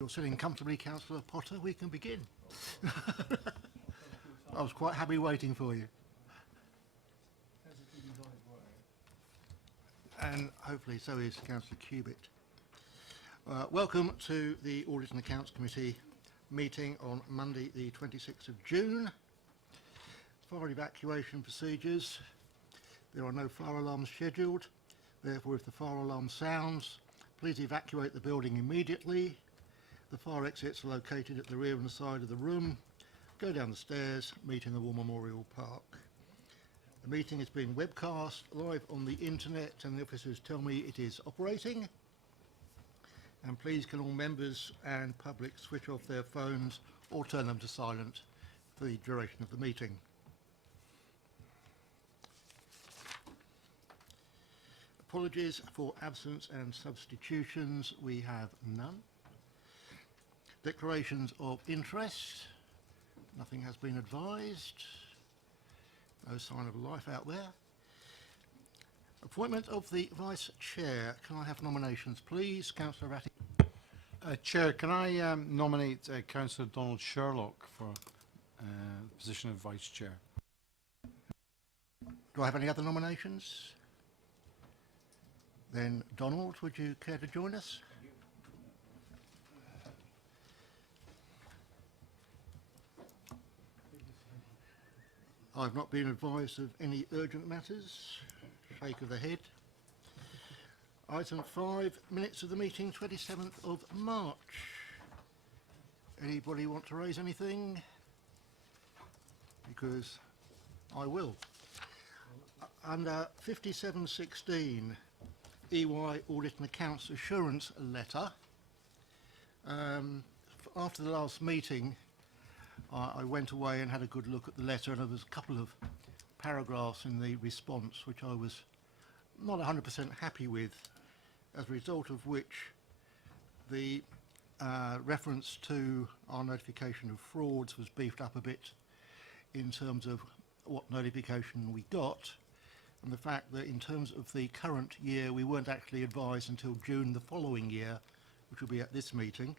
You're sitting comfortably, Councillor Potter. We can begin. I was quite happy waiting for you. And hopefully so is Councillor Cubitt. Welcome to the Audit and Accounts Committee meeting on Monday the 26th of June. Fire evacuation procedures. There are no fire alarms scheduled. Therefore, if the fire alarm sounds, please evacuate the building immediately. The fire exits are located at the rear and the side of the room. Go down the stairs, meet in the War Memorial Park. The meeting is being webcast live on the internet and the officers tell me it is operating. And please can all members and public switch off their phones or turn them to silent for the duration of the meeting. Apologies for absence and substitutions. We have none. Declarations of interest. Nothing has been advised. No sign of life out there. Appointment of the Vice Chair. Can I have nominations, please? Councillor Ratty. Chair, can I nominate Councillor Donald Sherlock for the position of Vice Chair? Do I have any other nominations? Then, Donald, would you care to join us? I've not been advised of any urgent matters. Shake of the head. Item 5, minutes of the meeting, 27th of March. Anybody want to raise anything? Because I will. Under 5716, EY Audit and Accounts Assurance Letter. After the last meeting, I went away and had a good look at the letter, and there was a couple of paragraphs in the response which I was not 100% happy with, as a result of which the reference to our notification of frauds was beefed up a bit in terms of what notification we got, and the fact that in terms of the current year we weren't actually advised until June the following year, which will be at this meeting.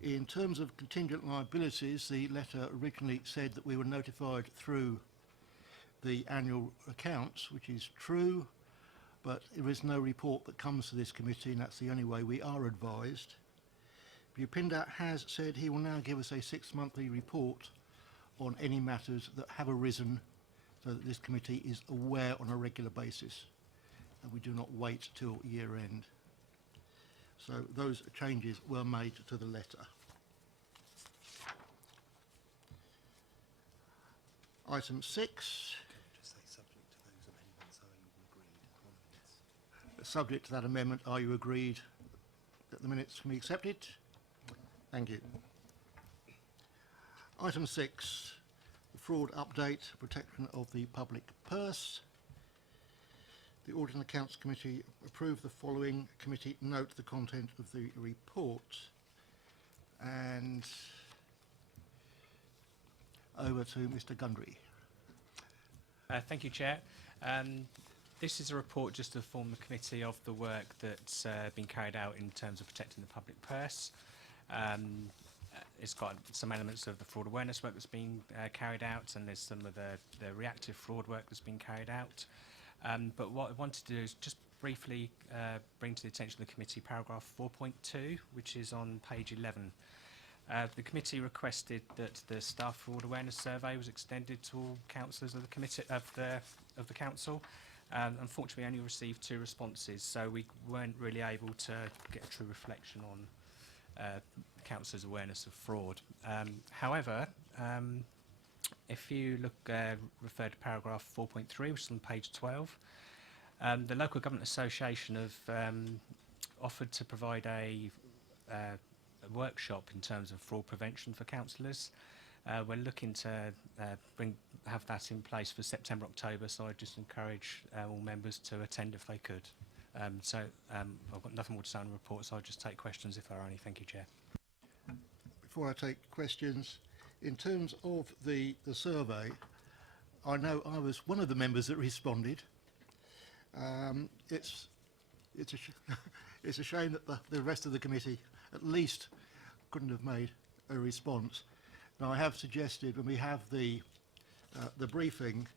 In terms of contingent liabilities, the letter originally said that we were notified through the annual accounts, which is true, but there is no report that comes to this committee, and that's the only way we are advised. Bhupinder has said he will now give us a 6-monthly report on any matters that have arisen, so that this committee is aware on a regular basis, and we do not wait till year end. So those changes were made to the letter. Item 6. Just say subject to those amendments, are you agreed? Subject to that amendment, are you agreed that the minutes can be accepted? Thank you. Item 6. The fraud update, protection of the public purse. The Audit and Accounts Committee approved the following. Committee note the content of the report. And over to Mr. Gundry. Thank you, Chair. This is a report just to inform the committee of the work that's been carried out in terms of protecting the public purse. It's got some elements of the fraud awareness work that's been carried out, and there's some of the reactive fraud work that's been carried out. But what I wanted to do is just briefly bring to the attention of the committee paragraph 4.2, which is on page 11. The committee requested that the staff fraud awareness survey was extended to all councillors of the committee of the council. Unfortunately, we only received 2 responses, so we weren't really able to get a true reflection on councillors' awareness of fraud. However, if you refer to paragraph 4.3, which is on page 12, the Local Government Association have offered to provide a workshop in terms of fraud prevention for councillors. We're looking to have that in place for September, October, so I'd just encourage all members to attend if they could. I've got nothing more to say on the report, so I'll just take questions if there are any. Thank you, Chair. Before I take questions, in terms of the survey, I know I was one of the members that responded. It's a shame that the rest of the committee at least couldn't have made a response. Now, I have suggested when we have the briefing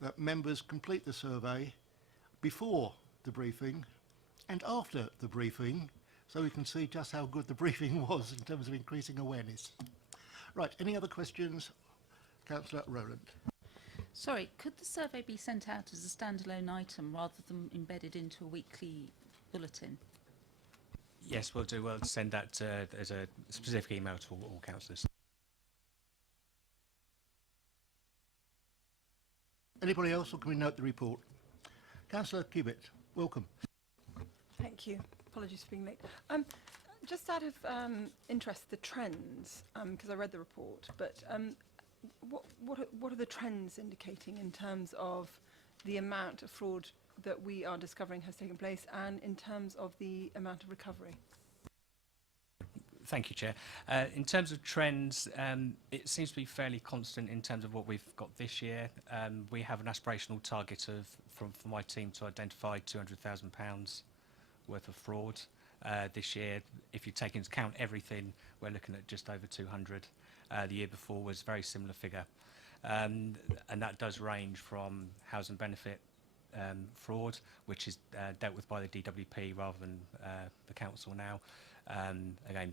that members complete the survey before the briefing and after the briefing, so we can see just how good the briefing was in terms of increasing awareness. Right, any other questions? Councillor Rowland. Sorry, could the survey be sent out as a standalone item rather than embedded into a weekly bulletin? Yes, we'll do. We'll send that as a specific email to all councillors. Anybody else, or can we note the report? Councillor Cubitt, welcome. Thank you. Apologies for being late. Just out of interest, the trends, because I read the report, but what are the trends indicating in terms of the amount of fraud that we are discovering has taken place, and in terms of the amount of recovery? Thank you, Chair. In terms of trends, it seems to be fairly constant in terms of what we've got this year. We have an aspirational target of, for my team, to identify £200,000 worth of fraud this year. If you take into account everything, we're looking at just over 200. The year before was a very similar figure. And that does range from housing benefit fraud, which is dealt with by the DWP rather than the council now. Again,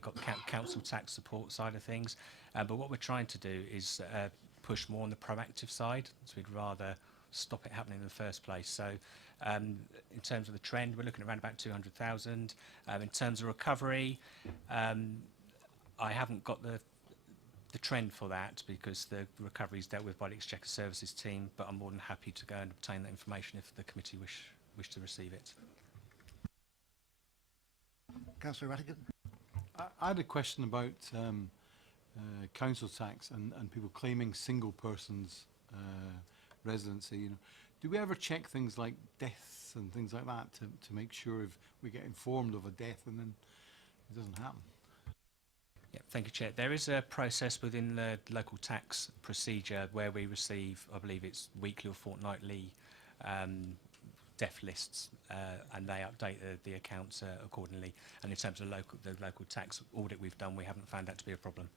got the council tax support side of things. But what we're trying to do is push more on the proactive side. So we'd rather stop it happening in the first place. So in terms of the trend, we're looking at around about 200,000. In terms of recovery, I haven't got the trend for that because the recovery is dealt with by the Exchequer Services team, but I'm more than happy to go and obtain that information if the committee wish to receive it. Councillor Rattigan. I had a question about council tax and people claiming single persons residency. You know, do we ever check things like deaths and things like that to make sure if we get informed of a death and then it doesn't happen? Yeah, thank you, Chair. There is a process within the local tax procedure where we receive, I believe it's weekly or fortnightly, death lists, and they update the accounts accordingly. And in terms of the local tax audit we've done, we haven't found that to be a problem.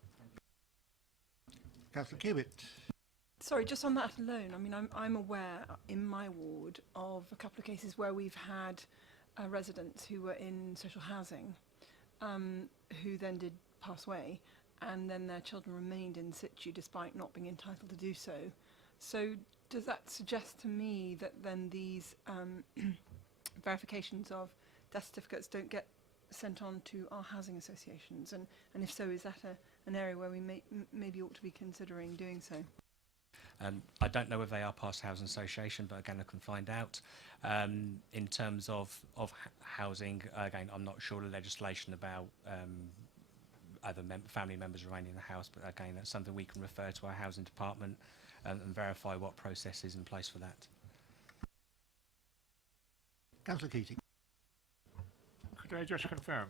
Councillor Cubitt. Sorry, just on that alone, I mean, I'm aware in my ward of a couple of cases where we've had residents who were in social housing who then did pass away, and then their children remained in situ despite not being entitled to do so. So does that suggest to me that then these verifications of death certificates don't get sent on to our housing associations? And if so, is that an area where we maybe ought to be considering doing so? I don't know if they are past housing association, but again, I can find out. In terms of housing, again, I'm not sure the legislation about other family members remaining in the house, but again, that's something we can refer to our housing department and verify what process is in place for that. Councillor Keating. Could I just confirm,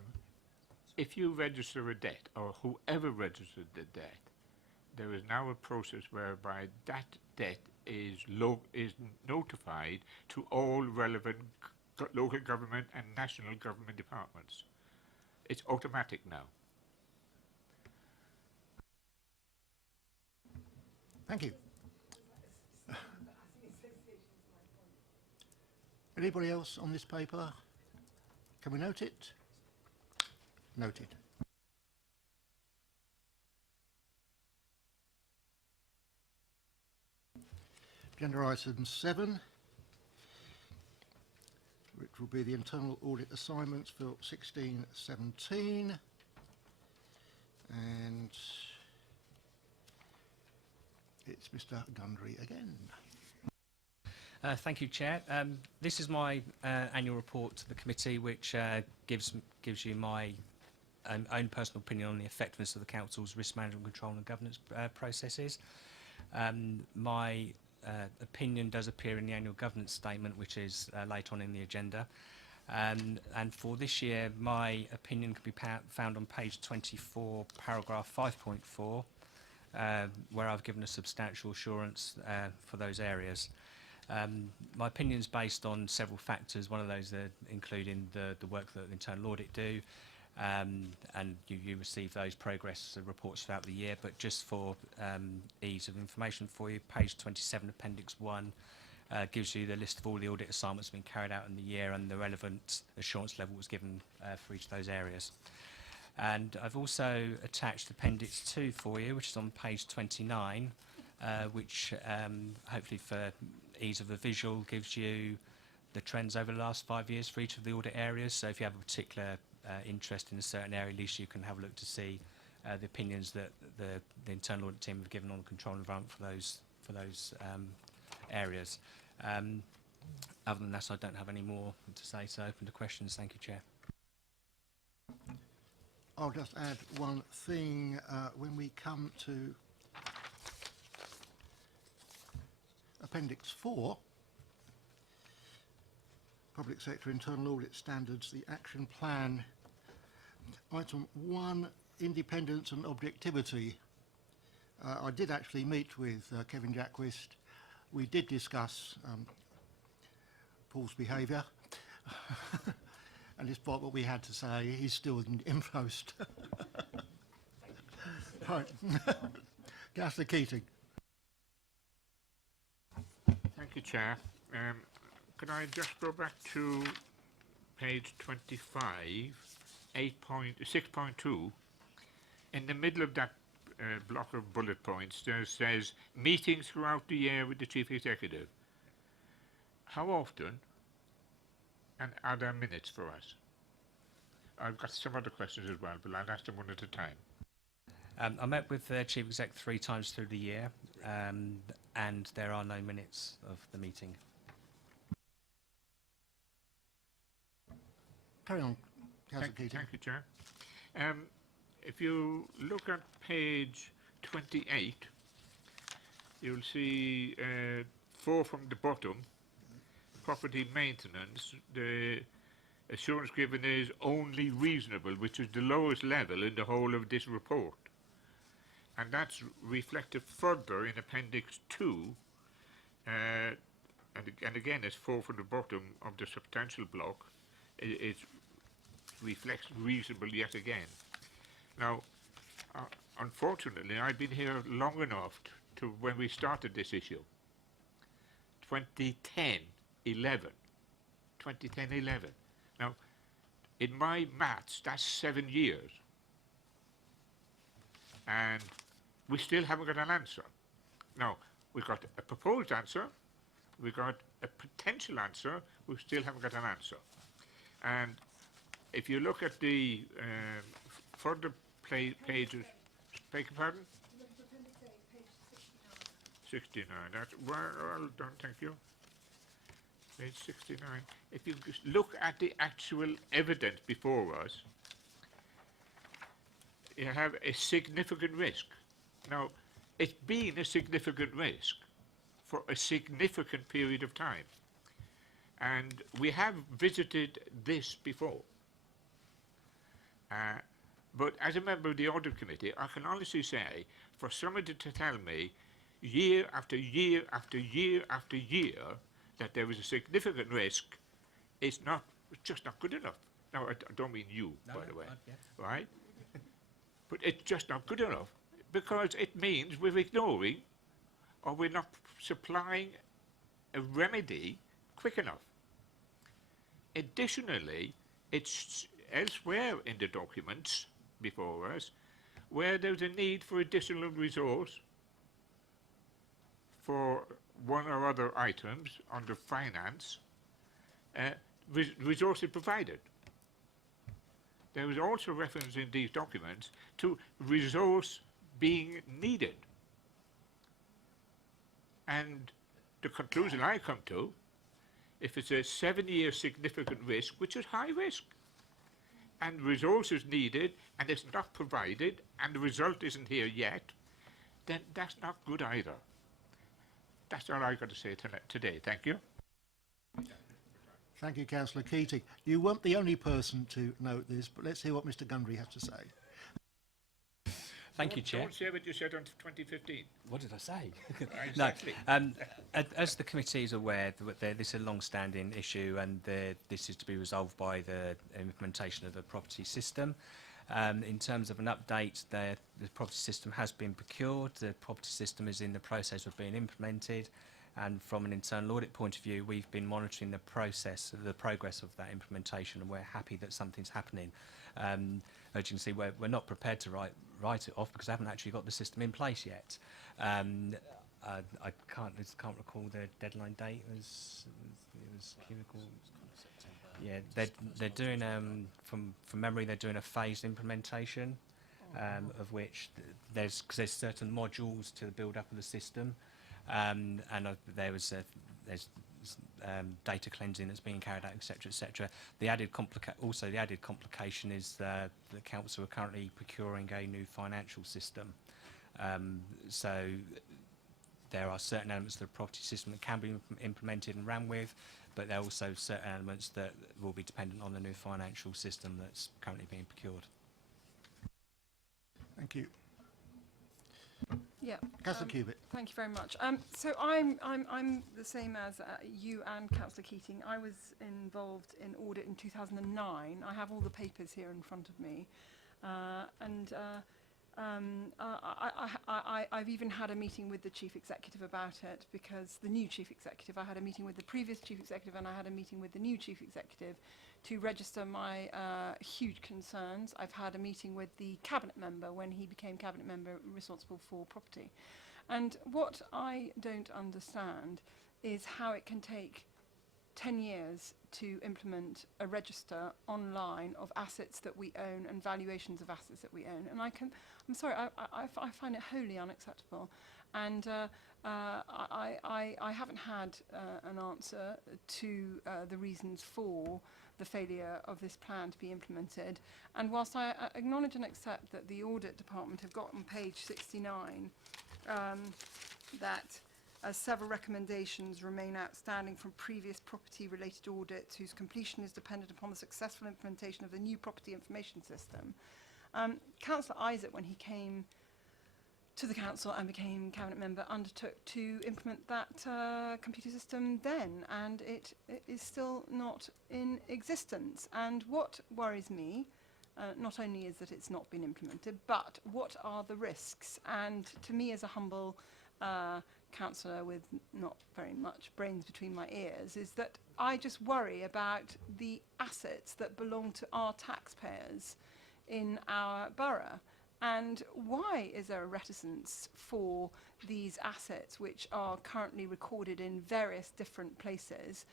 if you register a debt, or whoever registered the debt, there is now a process whereby that debt is notified to all relevant local government and national government departments. It's automatic now. Thank you. Anybody else on this paper? Can we note it? Noted. Agenda item 7, which will be the internal audit assignments for 16-17, and it's Mr. Gundry again. Thank you, Chair. This is my annual report to the committee, which gives you my own personal opinion on the effectiveness of the council's risk management, control and governance processes. My opinion does appear in the annual governance statement, which is later on in the agenda. And for this year, my opinion can be found on page 24, paragraph 5.4, where I've given a substantial assurance for those areas. My opinion is based on several factors, one of those including the work that the internal audit do, and you receive those progress reports throughout the year. But just for ease of information for you, page 27, Appendix 1, gives you the list of all the audit assignments being carried out in the year and the relevant assurance levels given for each of those areas. And I've also attached Appendix 2 for you, which is on page 29, which hopefully for ease of a visual gives you the trends over the last 5 years for each of the audit areas. So if you have a particular interest in a certain area, at least you can have a look to see the opinions that the internal audit team have given on the control environment for those areas. Other than that, I don't have any more to say, so open to questions. Thank you, Chair. I'll just add one thing. When we come to Appendix 4, Public Sector Internal Audit Standards, the Action Plan, Item 1, Independence and Objectivity. I did actually meet with Kevin Jacquist. We did discuss Paul's behaviour. And despite what we had to say, he's still in post. Right. Councillor Keating. Thank you, Chair. Could I just go back to page 25, 6.2? In the middle of that block of bullet points, there says meetings throughout the year with the Chief Executive. How often? And are there minutes for us? I've got some other questions as well, but I'll ask them one at a time. I met with the Chief Exec 3 times through the year, and there are no minutes of the meeting. Carry on, Councillor Keating. Thank you, Chair. If you look at page 28, you'll see 4 from the bottom, property maintenance. The assurance given is only reasonable, which is the lowest level in the whole of this report. And that's reflected further in Appendix 2, and again, it's 4 from the bottom of the substantial block. It reflects reasonable yet again. Now, unfortunately, I've been here long enough to when we started this issue. 2010-11. Now, in my maths, that's 7 years. And we still haven't got an answer. Now, we've got a proposed answer, we've got a potential answer, we still haven't got an answer. And if you look at the further pages, beg your pardon? 69, that's well done, thank you. Page 69. If you just look at the actual evidence before us, you have a significant risk. Now, it's been a significant risk for a significant period of time. And we have visited this before. But as a member of the Audit Committee, I can honestly say, for somebody to tell me year after year after year after year that there was a significant risk, it's just not good enough. Now, I don't mean you, by the way, right? But it's just not good enough, because it means we're ignoring or we're not supplying a remedy quick enough. Additionally, it's elsewhere in the documents before us where there's a need for additional resource for one or other items under finance, resources provided. There is also reference in these documents to resource being needed. And the conclusion I come to, if it's a 7-year significant risk, which is high risk, and resources needed, and it's not provided, and the result isn't here yet, then that's not good either. That's all I've got to say today. Thank you. Thank you, Councillor Keating. You weren't the only person to note this, but let's hear what Mr Gundry has to say. Thank you, Chair. Don't say what you said on 2015. What did I say? Exactly. As the committee is aware, this is a long-standing issue, and this is to be resolved by the implementation of the property system. In terms of an update, the property system has been procured. The property system is in the process of being implemented, and from an internal audit point of view, we've been monitoring the progress of that implementation, and we're happy that something's happening. As you can see, we're not prepared to write it off because I haven't actually got the system in place yet. I can't recall the deadline date. It was cubicle. Yeah, they're doing from memory they're doing a phased implementation, of which there's certain modules to the build up of the system, and there's data cleansing that's being carried out, etc., etc. The added complication is the council are currently procuring a new financial system, so there are certain elements of the property system that can be implemented and ran with, but there are also certain elements that will be dependent on the new financial system that's currently being procured. Thank you. Yeah. Councillor Cubitt. Thank you very much. So I'm the same as you and Councillor Keating. I was involved in audit in 2009. I have all the papers here in front of me, I've even had a meeting with the chief executive about it, because the new chief executive, I had a meeting with the previous chief executive and I had a meeting with the new chief executive to register my huge concerns. I've had a meeting with the cabinet member when he became cabinet member responsible for property. And what I don't understand is how it can take 10 years to implement a register online of assets that we own and valuations of assets that we own. And I'm sorry, I find it wholly unacceptable. And I haven't had an answer to the reasons for the failure of this plan to be implemented. And whilst I acknowledge and accept that the audit department have got on page 69 that several recommendations remain outstanding from previous property-related audits whose completion is dependent upon the successful implementation of the new property information system. Councillor Isaac, when he came to the council and became cabinet member, undertook to implement that computer system then, and it is still not in existence. And what worries me, not only is that it's not been implemented, but what are the risks? And to me, as a humble councillor with not very much brains between my ears, is that I just worry about the assets that belong to our taxpayers in our borough. And why is there a reticence for these assets, which are currently recorded in various different places?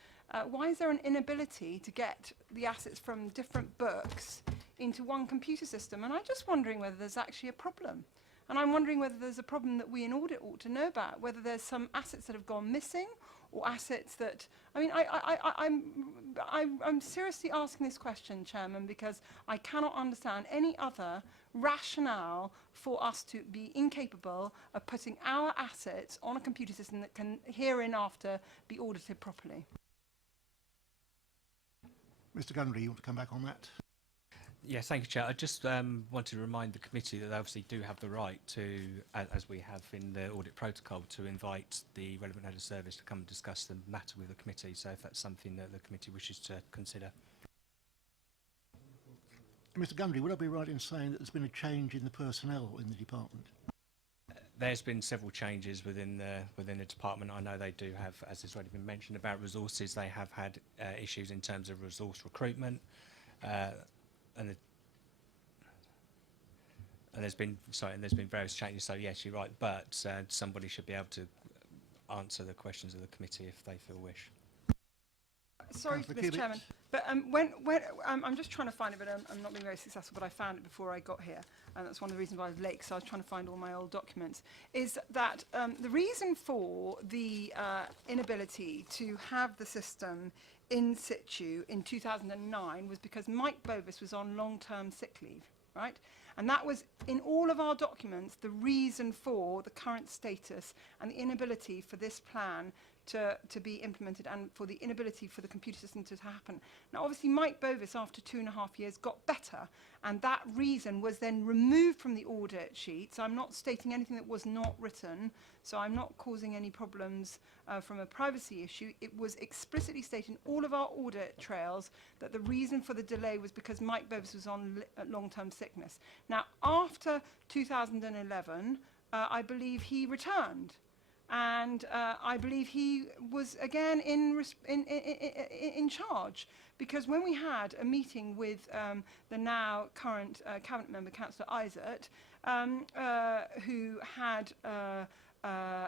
Why is there an inability to get the assets from different books into one computer system? And I'm just wondering whether there's actually a problem. And I'm wondering whether there's a problem that we in audit ought to know about, whether there's some assets that have gone missing, or assets that, I mean, I'm seriously asking this question, Chairman, because I cannot understand any other rationale for us to be incapable of putting our assets on a computer system that can hereinafter be audited properly. Mr Gundry, you want to come back on that? Yes, thank you, Chair. I just want to remind the committee that they obviously do have the right to, as we have in the audit protocol, to invite the relevant head of service to come and discuss the matter with the committee. So if that's something that the committee wishes to consider. Mr Gundry, would I be right in saying that there's been a change in the personnel in the department? There's been several changes within the department. I know they do have, as has already been mentioned about resources, they have had issues in terms of resource recruitment. And there's been various changes. So yes, you're right. But somebody should be able to answer the questions of the committee if they feel wish. Sorry, Mr Chairman, but when I'm just trying to find it, but I'm not being very successful. But I found it before I got here, and that's one of the reasons why I was late. Because I was trying to find all my old documents. Is that the reason for the inability to have the system in situ in 2009 was because Mike Bovis was on long-term sick leave, right? And that was, in all of our documents, the reason for the current status and the inability for this plan to be implemented and for the inability for the computer system to happen. Now, obviously, Mike Bovis, after 2.5 years, got better, and that reason was then removed from the audit sheet. So I'm not stating anything that was not written, so I'm not causing any problems from a privacy issue. It was explicitly stated in all of our audit trails that the reason for the delay was because Mike Bovis was on long-term sickness. Now, after 2011, I believe he returned. And I believe he was again in charge, because when we had a meeting with the now current cabinet member, Councillor Isaac, who had a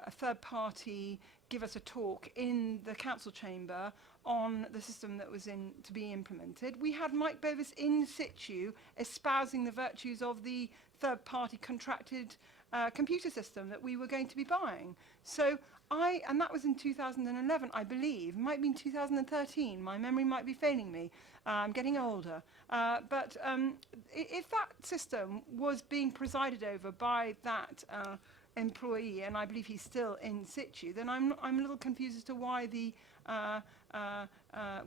third party give us a talk in the council chamber on the system that was to be implemented, we had Mike Bovis in situ espousing the virtues of the third party contracted computer system that we were going to be buying. So and that was in 2011, I believe. It might have been 2013. My memory might be failing me. I'm getting older. But if that system was being presided over by that employee, and I believe he's still in situ, then I'm a little confused as to why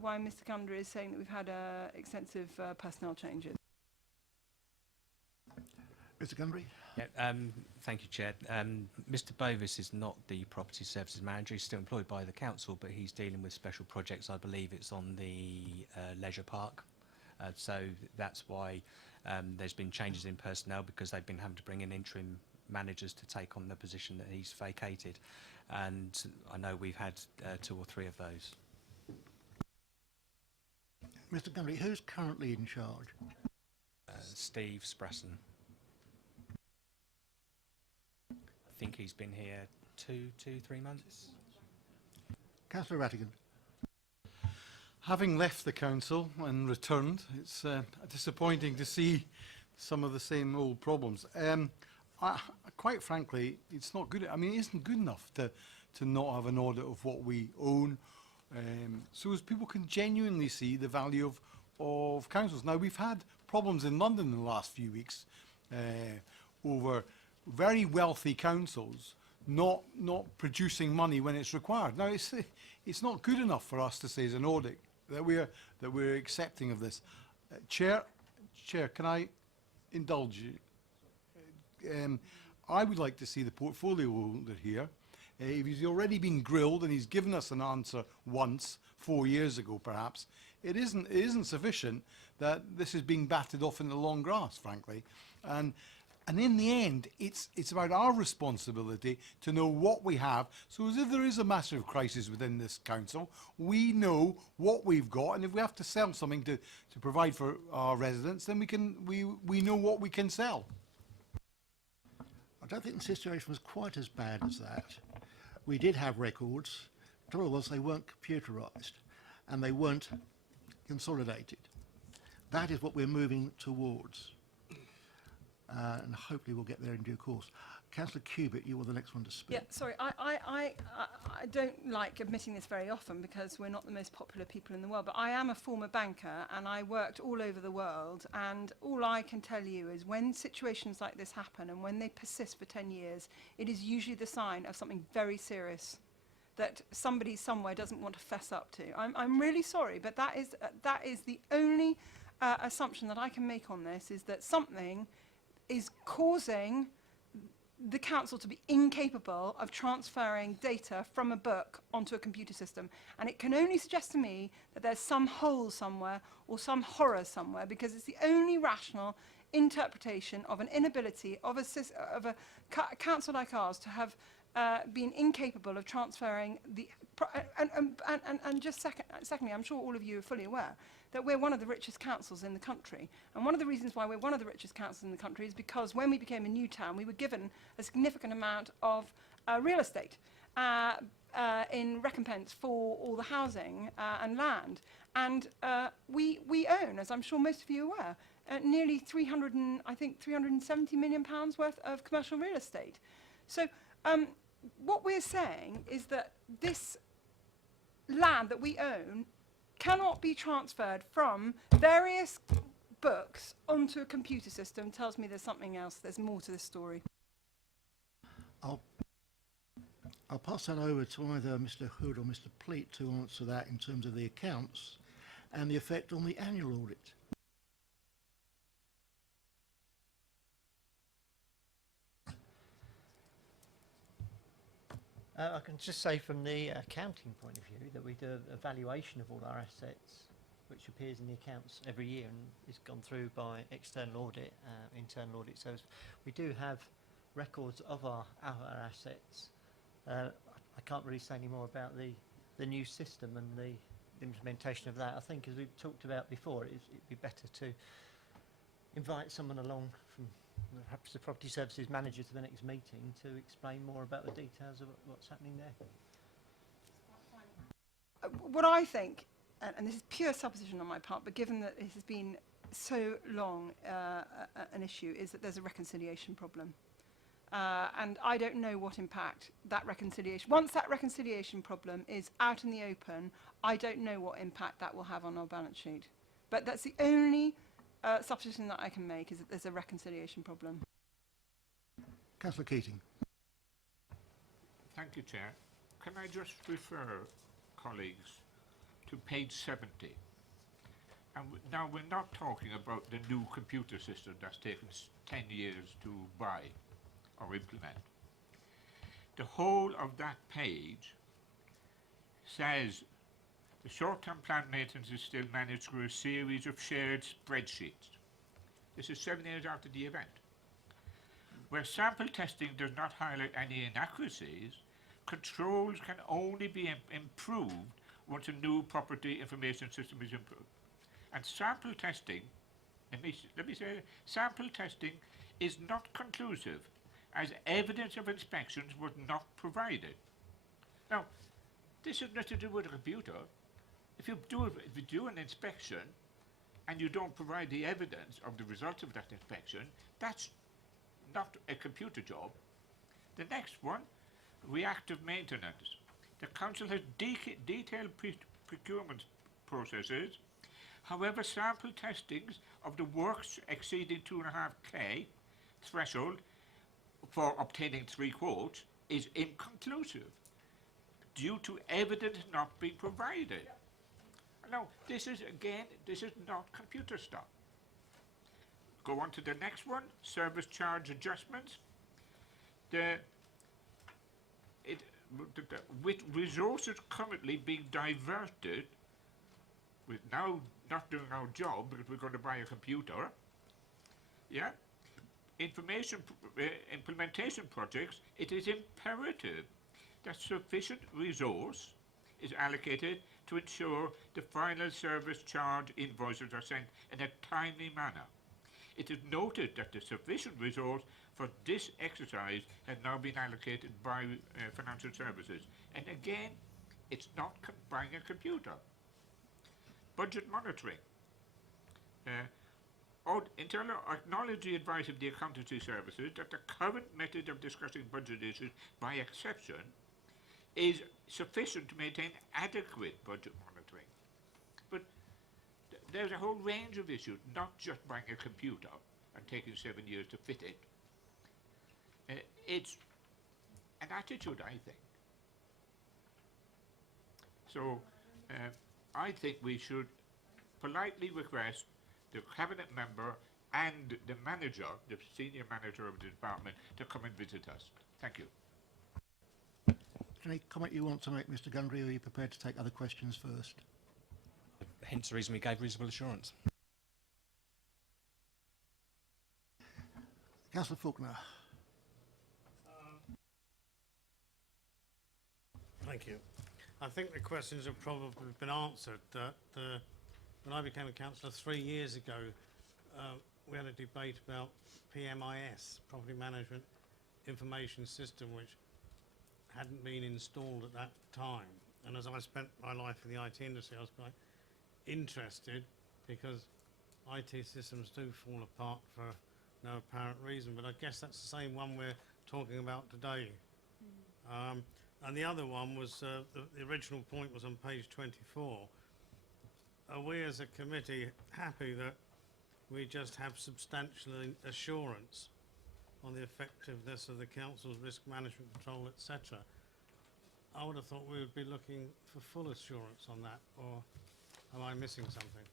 why Mr. Gundry is saying that we've had extensive personnel changes. Mr. Gundry? Yeah, thank you, Chair. Mr. Bovis is not the Property Services Manager. He's still employed by the council, but he's dealing with special projects. I believe it's on the leisure park. So that's why there's been changes in personnel, because they've been having to bring in interim managers to take on the position that he's vacated. And I know we've had 2 or 3 of those. Mr. Gundry, who's currently in charge? Steve Sprasson. I think he's been here 3 months. Councillor Rattigan? Having left the council and returned, it's disappointing to see some of the same old problems. Quite frankly, it's not good. I mean, it isn't good enough to not have an audit of what we own, so as people can genuinely see the value of councils. Now, we've had problems in London in the last few weeks over very wealthy councils not producing money when it's required. Now, it's not good enough for us to say as an audit that we're accepting of this. Chair, can I indulge you? I would like to see the portfolio holder here. If he's already been grilled and he's given us an answer once, 4 years ago perhaps, it isn't sufficient that this is being batted off in the long grass, frankly. And in the end, it's about our responsibility to know what we have, so as if there is a massive crisis within this council, we know what we've got, and if we have to sell something to provide for our residents, then we know what we can sell. I don't think the situation was quite as bad as that. We did have records. The trouble was they weren't computerised and they weren't consolidated. That is what we're moving towards. And hopefully we'll get there in due course. Councillor Cubitt, you were the next one to speak. Yeah, sorry, I don't like admitting this very often because we're not the most popular people in the world, but I am a former banker and I worked all over the world, and all I can tell you is when situations like this happen and when they persist for 10 years, it is usually the sign of something very serious that somebody somewhere doesn't want to fess up to. I'm really sorry, but that is the only assumption that I can make on this, is that something is causing the council to be incapable of transferring data from a book onto a computer system. And it can only suggest to me that there's some hole somewhere or some horror somewhere, because it's the only rational interpretation of an inability of a council like ours to have been incapable of transferring the... And just secondly, I'm sure all of you are fully aware that we're one of the richest councils in the country. And one of the reasons why we're one of the richest councils in the country is because when we became a new town, we were given a significant amount of real estate in recompense for all the housing and land. And we own, as I'm sure most of you are aware, nearly 370 million pounds worth of commercial real estate. So what we're saying is that this land that we own cannot be transferred from various books onto a computer system. Tells me there's something else, there's more to this story. I'll pass that over to either Mr Hood or Mr Pleat to answer that in terms of the accounts and the effect on the annual audit. I can just say from the accounting point of view that we do a valuation of all our assets, which appears in the accounts every year and is gone through by external audit, internal audit. So we do have records of our assets. I can't really say any more about the new system and the implementation of that. I think, as we've talked about before, it'd be better to invite someone along from perhaps the property services manager to the next meeting to explain more about the details of what's happening there. What I think, and this is pure supposition on my part, but given that it has been so long an issue, is that there's a reconciliation problem. And I don't know what impact that reconciliation, once that reconciliation problem is out in the open, I don't know what impact that will have on our balance sheet. But that's the only supposition that I can make, is that there's a reconciliation problem. Councillor Keating. Thank you, Chair. Can I just refer colleagues to page 70? And now we're not talking about the new computer system that's taken 10 years to buy or implement. The whole of that page says the short-term plan maintenance is still managed through a series of shared spreadsheets. This is 7 years after the event. Where sample testing does not highlight any inaccuracies, controls can only be improved once a new property information system is improved. And sample testing, let me say, sample testing is not conclusive, as evidence of inspections was not provided. Now, this has nothing to do with a computer. If you do an inspection and you don't provide the evidence of the results of that inspection, that's not a computer job. The next one, reactive maintenance. The council has detailed procurement processes. However, sample testings of the works exceeding 2.5k threshold for obtaining 3 quotes is inconclusive due to evidence not being provided. Now, this is not computer stuff. Go on to the next one, service charge adjustments. With resources currently being diverted, with now not doing our job because we're going to buy a computer, yeah, implementation projects, it is imperative that sufficient resource is allocated to ensure the final service charge invoices are sent in a timely manner. It is noted that the sufficient resource for this exercise has now been allocated by financial services. And again, it's not buying a computer. Budget monitoring. Internal acknowledge the advice of the accountancy services that the current method of discussing budget issues by exception is sufficient to maintain adequate budget monitoring. But there's a whole range of issues, not just buying a computer and taking 7 years to fit it. It's an attitude, I think. So I think we should politely request the cabinet member and the manager, the senior manager of the department, to come and visit us. Thank you. Any comment you want to make, Mr Gundry, or are you prepared to take other questions first? Hence the reason we gave reasonable assurance. Councillor Faulkner. Thank you. I think the questions have probably been answered. When I became a councillor 3 years ago, we had a debate about PMIS, Property Management Information System, which hadn't been installed at that time. And as I spent my life in the IT industry, I was quite interested because IT systems do fall apart for no apparent reason. But I guess that's the same one we're talking about today. And the other one was, the original point was on page 24. Are we as a committee happy that we just have substantial assurance on the effectiveness of the council's risk management control, etc., I would have thought we would be looking for full assurance on that, or am I missing something?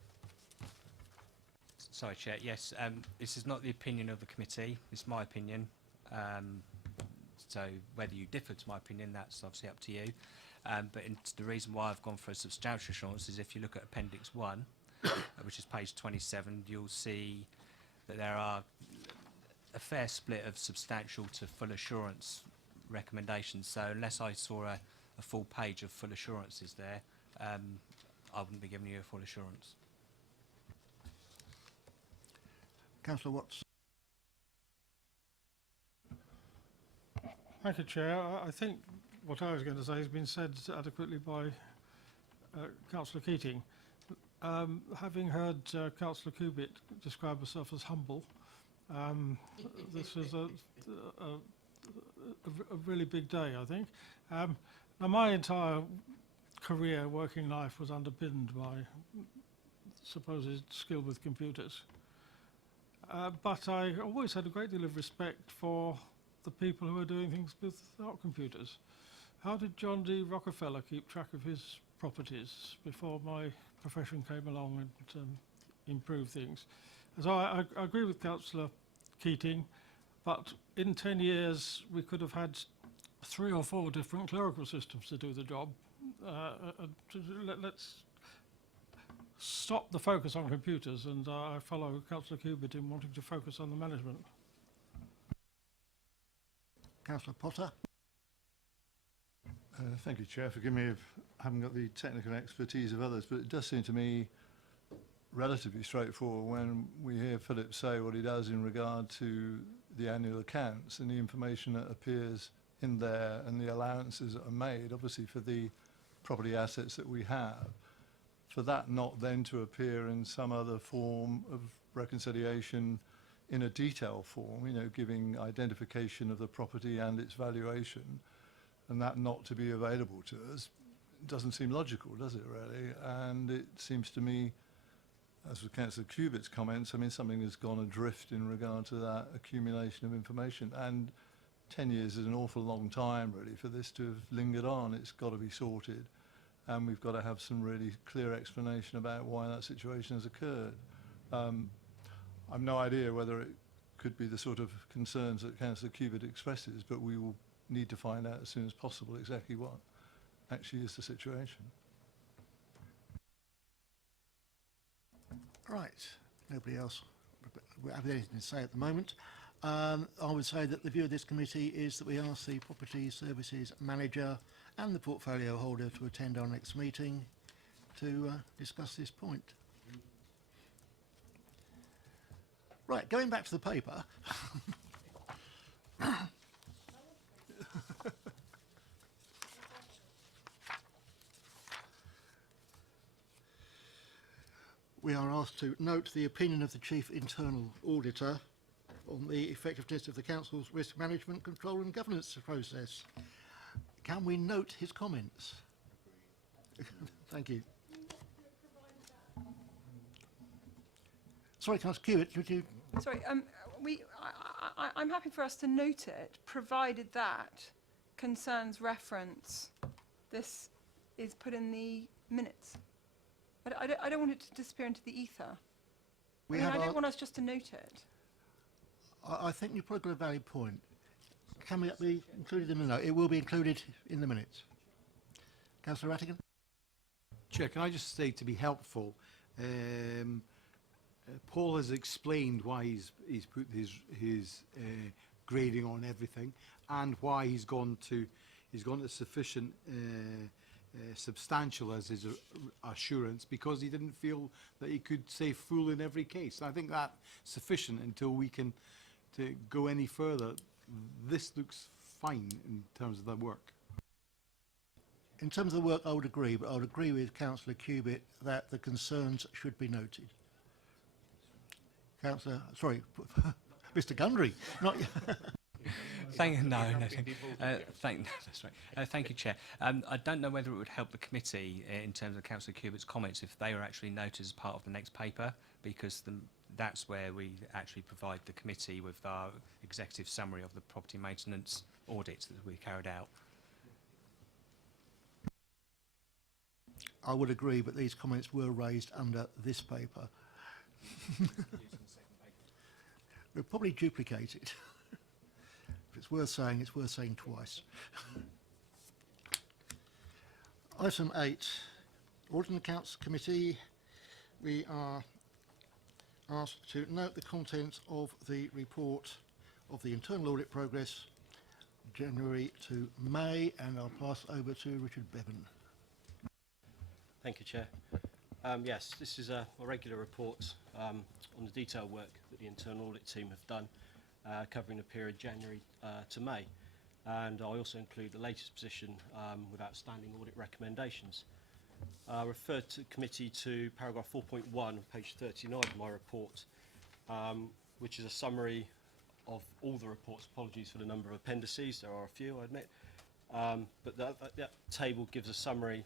Sorry, Chair. Yes, this is not the opinion of the committee. It's my opinion. So whether you differ to my opinion, that's obviously up to you. But the reason why I've gone for a substantial assurance is if you look at Appendix 1, which is page 27, you'll see that there are a fair split of substantial to full assurance recommendations. So unless I saw a full page of full assurances there, I wouldn't be giving you a full assurance. Councillor Watts. Thank you, Chair. I think what I was going to say has been said adequately by Councillor Keating. Having heard Councillor Cubitt describe herself as humble, this was a really big day, I think. Now, my entire career, working life, was underpinned by supposed skill with computers. But I always had a great deal of respect for the people who are doing things without computers. How did John D. Rockefeller keep track of his properties before my profession came along and improved things? So I agree with Councillor Keating, but in 10 years we could have had 3 or 4 different clerical systems to do the job. Let's stop the focus on computers, and I follow Councillor Cubitt in wanting to focus on the management. Councillor Potter. Thank you, Chair. Forgive me if I haven't got the technical expertise of others, but it does seem to me relatively straightforward when we hear Philip say what he does in regard to the annual accounts and the information that appears in there and the allowances that are made, obviously for the property assets that we have, for that not then to appear in some other form of reconciliation in a detailed form, you know, giving identification of the property and its valuation, and that not to be available to us, doesn't seem logical, does it really? And it seems to me, as with Councillor Cubitt's comments, I mean, something has gone adrift in regard to that accumulation of information. And 10 years is an awful long time, really, for this to have lingered on. It's got to be sorted. And we've got to have some really clear explanation about why that situation has occurred. I've no idea whether it could be the sort of concerns that Councillor Cubitt expresses, but we will need to find out as soon as possible exactly what actually is the situation. Right. Nobody else have anything to say at the moment. I would say that the view of this committee is that we ask the Property Services Manager and the portfolio holder to attend our next meeting to discuss this point. Right, going back to the paper. We are asked to note the opinion of the Chief Internal Auditor on the effectiveness of the Council's risk management, control and governance process. Can we note his comments? Thank you. Sorry, Councillor Cubitt, would you? Sorry, I'm happy for us to note it, provided that concerns reference this is put in the minutes. I don't want it to disappear into the ether. I don't want us just to note it. I think you've probably got a valid point. Can it be included in the note? It will be included in the minutes. Councillor Rattigan? Chair, can I just say, to be helpful, Paul has explained why he's put his grading on everything, and why he's gone to sufficient substantial as his assurance, because he didn't feel that he could say full in every case. I think that's sufficient until we can to go any further. This looks fine in terms of the work. In terms of the work, I would agree, but I would agree with Councillor Cubitt that the concerns should be noted. Councillor, sorry, Mr. Gundry, not. Thank you, Chair. I don't know whether it would help the committee in terms of Councillor Cubitt's comments if they were actually noted as part of the next paper, because that's where we actually provide the committee with our executive summary of the property maintenance audits that we carried out. I would agree, but these comments were raised under this paper. We'll probably duplicate it. If it's worth saying twice. Item 8, Audit and Accounts Committee. We are asked to note the contents of the report of the internal audit progress January to May, and I'll pass over to Richard Bevan. Thank you, Chair. Yes, this is a regular report on the detailed work that the internal audit team have done, covering the period January to May. And I also include the latest position with outstanding audit recommendations. I referred to committee to paragraph 4.1 of page 39 of my report, which is a summary of all the reports. Apologies for the number of appendices, there are a few, I admit. But that table gives a summary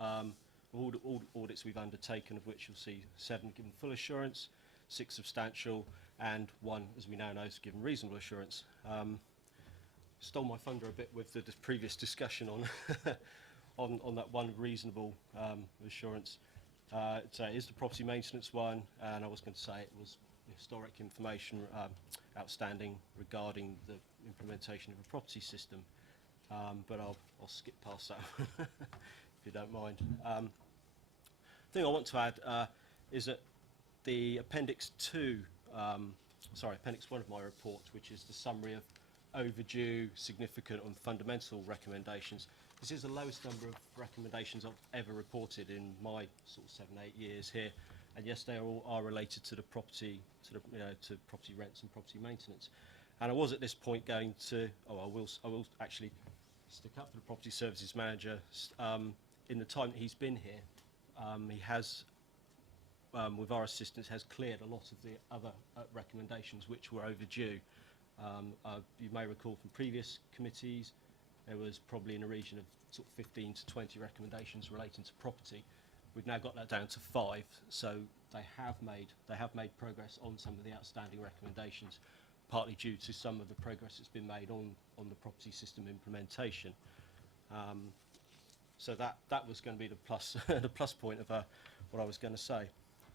of all the audits we've undertaken, of which you'll see 7 given full assurance, 6 substantial, and 1, as we now know, is given reasonable assurance. Stole my thunder a bit with the previous discussion on on that one reasonable assurance. It is the property maintenance one, and I was going to say it was historic information outstanding regarding the implementation of a property system, but I'll skip past that if you don't mind. The thing I want to add is that the Appendix 1 of my report, which is the summary of overdue, significant and fundamental recommendations. This is the lowest number of recommendations I've ever reported in my sort of 7-8 years here, and yes, they all are related to the property, to property rents and property maintenance. And I was at this point going to, I will actually stick up for the property services manager. In the time that he's been here, he has, with our assistance, has cleared a lot of the other recommendations which were overdue. You may recall from previous committees, there was probably in a region of sort of 15 to 20 recommendations relating to property. We've now got that down to 5, so they have made progress on some of the outstanding recommendations, partly due to some of the progress that's been made on the property system implementation. So that was going to be the plus the plus point of what I was going to say.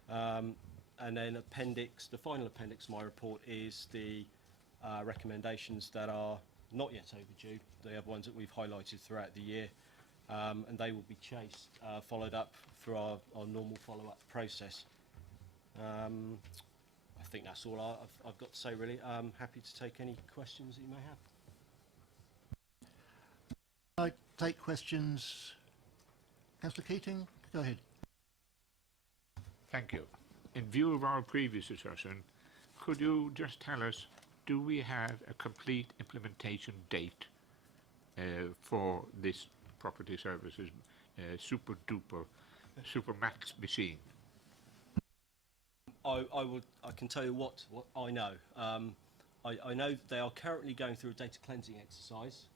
And then the final appendix of my report is the recommendations that are not yet overdue. They are ones that we've highlighted throughout the year, and they will be followed up through our normal follow-up process. I think that's all I've got to say, really. I'm happy to take any questions that you may have. I take questions. Councillor Keating, go ahead. Thank you. In view of our previous discussion, could you just tell us, do we have a complete implementation date for this property services super max machine? I can tell you what I know. I know they are currently going through a data cleansing exercise.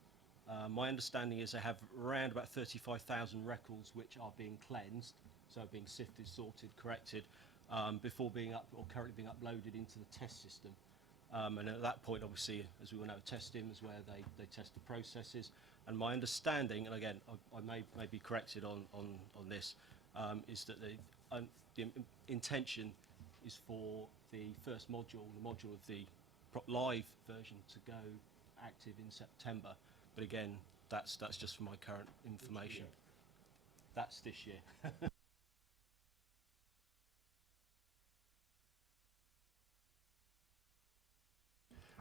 My understanding is they have around about 35,000 records which are being cleansed, so being sifted, sorted, corrected, before being currently being uploaded into the test system. And at that point, obviously, as we all know, testing is where they test the processes. And my understanding, and again, I may be corrected on this, is that the intention is for the first module, the module of the live version, to go active in September. But again, that's just for my current information. That's this year.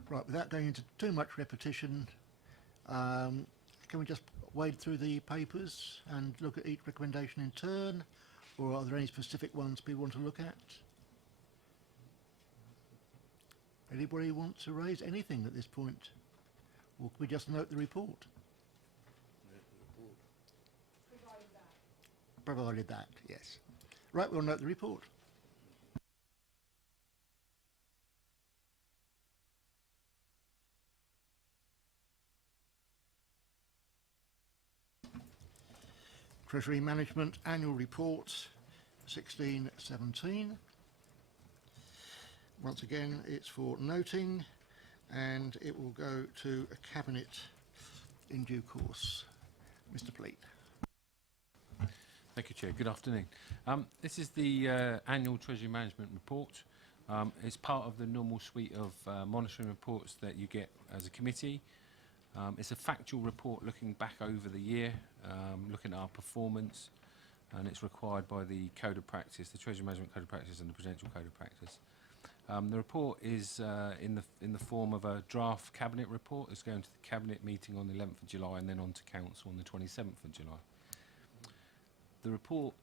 Right, without going into too much repetition, can we just wade through the papers and look at each recommendation in turn, or are there any specific ones people want to look at? Anybody want to raise anything at this point? Or can we just note the report? Provided that, yes. Right, we'll note the report. Treasury Management Annual Report 16/17. Once again, it's for noting, and it will go to a cabinet in due course. Mr. Pleat. Thank you, Chair. Good afternoon. This is the annual Treasury Management Report. It's part of the normal suite of monitoring reports that you get as a committee. It's a factual report looking back over the year, looking at our performance, and it's required by the Code of Practice, the Treasury Management Code of Practice and the Prudential Code of Practice. The report is in the form of a draft Cabinet report. It's going to the Cabinet meeting on the 11th of July and then on to Council on the 27th of July. The report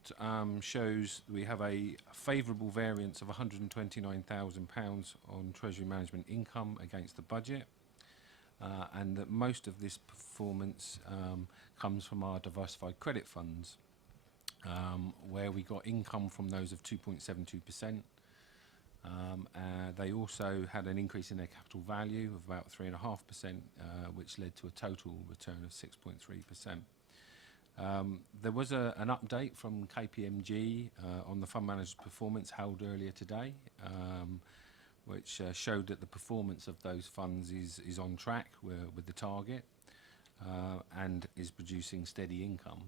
shows we have a favourable variance of £129,000 on Treasury Management income against the budget, and that most of this performance comes from our diversified credit funds, where we got income from those of 2.72%. They also had an increase in their capital value of about 3.5%, which led to a total return of 6.3%. There was an update from KPMG on the fund manager's performance held earlier today, which showed that the performance of those funds is on track with the target and is producing steady income.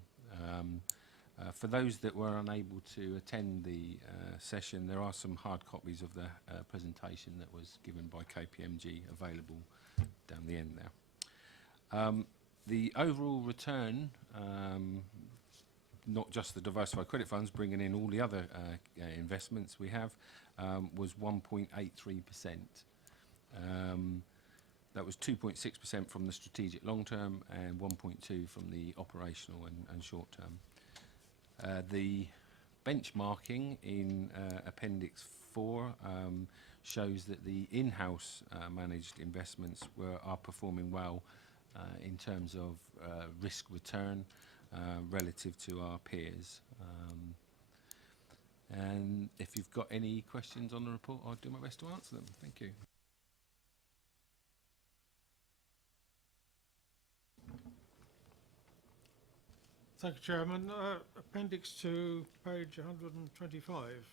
For those that were unable to attend the session, there are some hard copies of the presentation that was given by KPMG available down the end there. The overall return, not just the diversified credit funds, bringing in all the other investments we have, was 1.83%. That was 2.6% from the strategic long-term and 1.2% from the operational and short-term. The benchmarking in Appendix 4 shows that the in-house managed investments are performing well in terms of risk return relative to our peers. And if you've got any questions on the report, I'll do my best to answer them. Thank you. Thank you, Chairman. Appendix 2, page 125,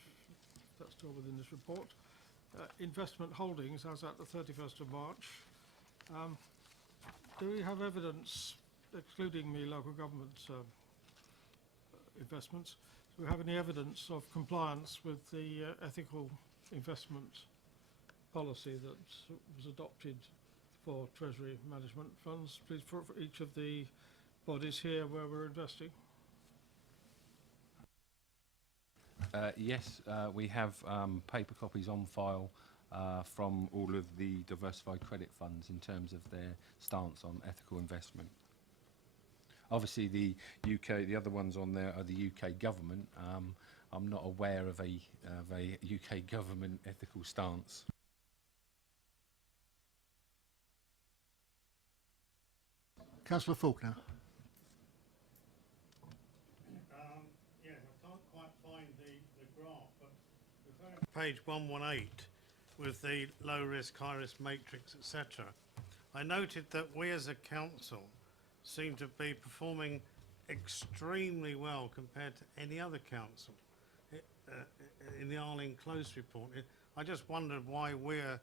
that's still within this report. Investment holdings as at the 31st of March. Do we have evidence, excluding the local government investments, do we have any evidence of compliance with the ethical investment policy that was adopted for Treasury Management funds, please, for each of the bodies here where we're investing? Yes, we have paper copies on file from all of the diversified credit funds in terms of their stance on ethical investment. Obviously, the other ones on there are the UK government. I'm not aware of a UK government ethical stance. Councillor Faulkner. Yes, I can't quite find the graph, but referring to page 118 with the low risk, high risk matrix, etc. I noted that we as a council seem to be performing extremely well compared to any other council in the Arlene Close report. I just wondered why we're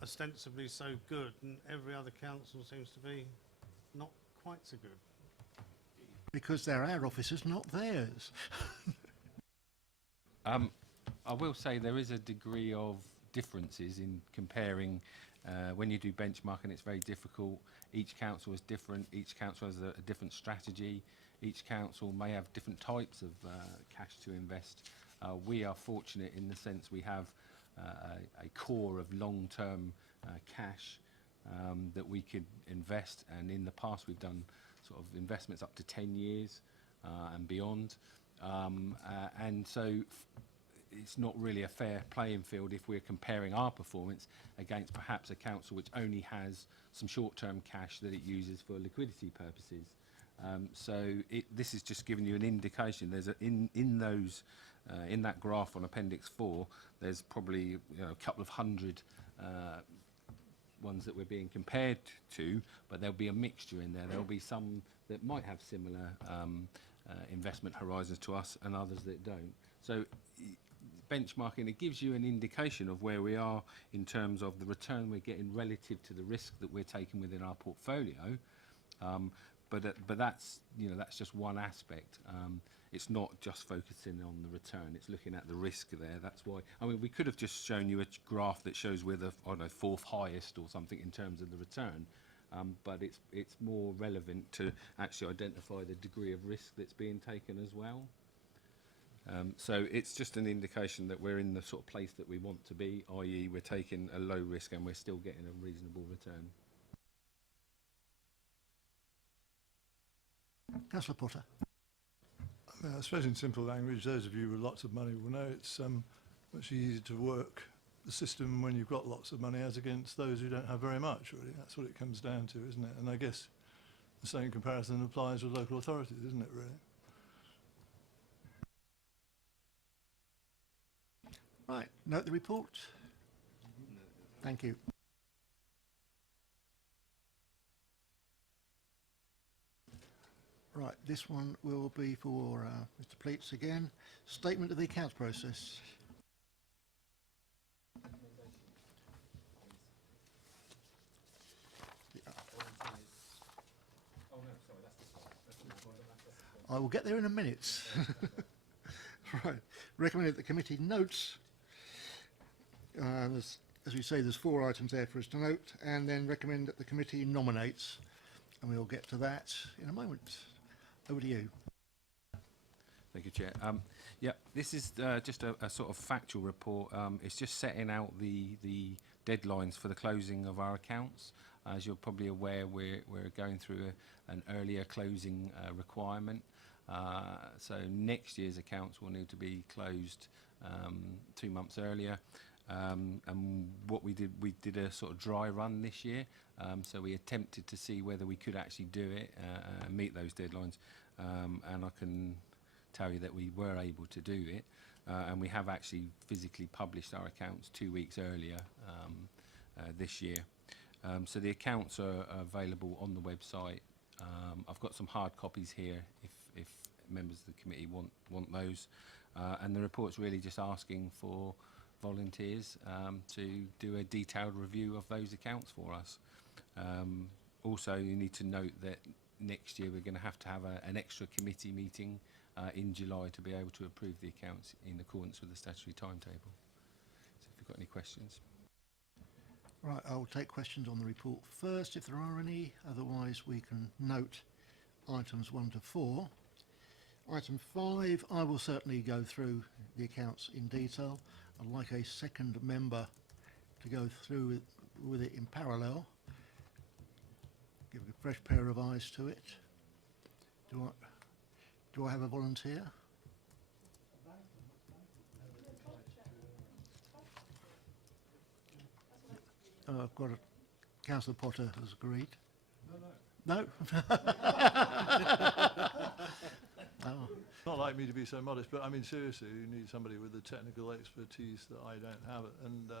ostensibly so good and every other council seems to be not quite so good. Because they're our officers, not theirs. I will say there is a degree of differences in comparing. When you do benchmarking, it's very difficult. Each council is different. Each council has a different strategy. Each council may have different types of cash to invest. We are fortunate in the sense we have a core of long-term cash that we could invest, and in the past we've done sort of investments up to 10 years and beyond. And so it's not really a fair playing field if we're comparing our performance against perhaps a council which only has some short-term cash that it uses for liquidity purposes. So this is just giving you an indication. There's in that graph on Appendix 4, there's probably a couple of hundred ones that we're being compared to, but there'll be a mixture in there. There'll be some that might have similar investment horizons to us and others that don't. So benchmarking, it gives you an indication of where we are in terms of the return we're getting relative to the risk that we're taking within our portfolio. But that's just one aspect. it's not just focusing on the return, it's looking at the risk there. That's why, I mean, we could have just shown you a graph that shows we're the, I don't know, 4th highest or something in terms of the return, but it's more relevant to actually identify the degree of risk that's being taken as well. So it's just an indication that we're in the sort of place that we want to be, i.e. we're taking a low risk and we're still getting a reasonable return. Councillor Potter. I suppose in simple language, those of you with lots of money will know it's much easier to work the system when you've got lots of money as against those who don't have very much, really. That's what it comes down to, isn't it? And I guess the same comparison applies with local authorities, isn't it, really? Right, note the report. Thank you. Right, this one will be for Mr. Pleats again. Statement of the accounts process. I will get there in a minute. Right, recommend that the committee notes. As we say, there's 4 items there for us to note, and then recommend that the committee nominates, and we'll get to that in a moment. Over to you. Thank you, Chair. Yeah, this is just a sort of factual report. It's just setting out the deadlines for the closing of our accounts. As you're probably aware, we're going through an earlier closing requirement. So next year's accounts will need to be closed 2 months earlier. And what we did a sort of dry run this year. So we attempted to see whether we could actually do it and meet those deadlines. And I can tell you that we were able to do it. And we have actually physically published our accounts 2 weeks earlier this year. So the accounts are available on the website. I've got some hard copies here if members of the committee want those. And the report's really just asking for volunteers to do a detailed review of those accounts for us. Also, you need to note that next year we're going to have an extra committee meeting in July to be able to approve the accounts in accordance with the statutory timetable. So if you've got any questions. Right, I will take questions on the report first if there are any. Otherwise, we can note items 1 to 4. Item 5, I will certainly go through the accounts in detail. I'd like a second member to go through with it in parallel. Give a fresh pair of eyes to it. Do I have a volunteer? Oh, I've got a... Councillor Potter has agreed. No? Oh. Not like me to be so modest, but I mean, seriously, you need somebody with the technical expertise that I don't have. And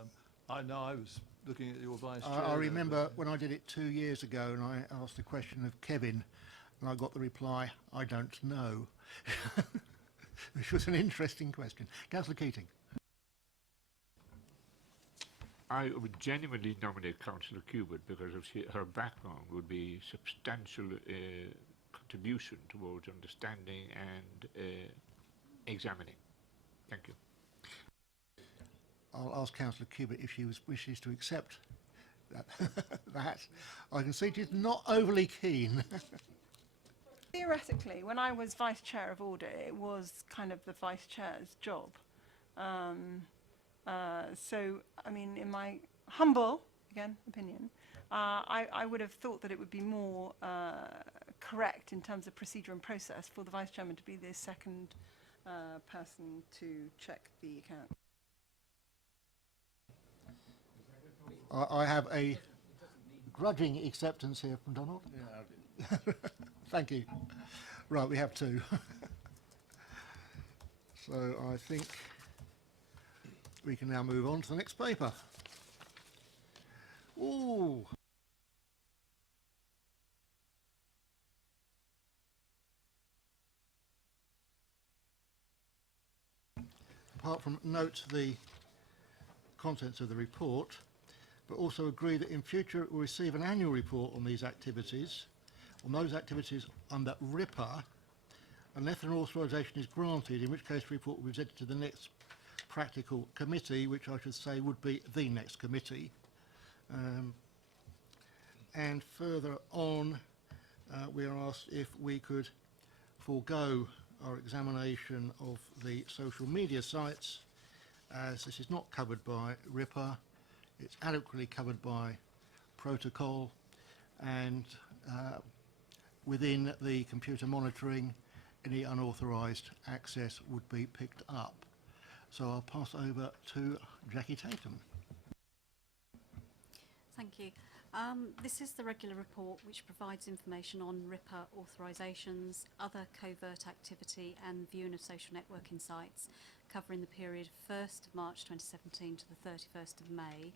I know I was looking at your vice chair. I remember when I did it 2 years ago and I asked the question of Kevin and I got the reply, I don't know, which was an interesting question. Councillor Keating. I would genuinely nominate Councillor Cubitt because of her background would be substantial contribution towards understanding and examining. Thank you. I'll ask Councillor Cubitt if she wishes to accept that. I can see she's not overly keen. Theoretically, when I was vice chair of audit, it was kind of the vice chair's job. So, I mean, in my humble, again, opinion, I would have thought that it would be more correct in terms of procedure and process for the vice chairman to be the second person to check the account. I have a grudging acceptance here from Donald. Yeah, thank you. Right, we have 2. So I think we can now move on to the next paper. Ooh. Apart from note the contents of the report, but also agree that in future it will receive an annual report on these activities, on those activities under RIPA, unless an authorisation is granted, in which case the report will be presented to the next practical committee, which I should say would be the next committee. And further on, we are asked if we could forego our examination of the social media sites, as this is not covered by RIPA, it's adequately covered by protocol, and within the computer monitoring, any unauthorised access would be picked up. So I'll pass over to Jackie Tatum. Thank you. This is the regular report which provides information on RIPA authorisations, other covert activity and viewing of social networking sites covering the period 1st of March 2017 to the 31st of May.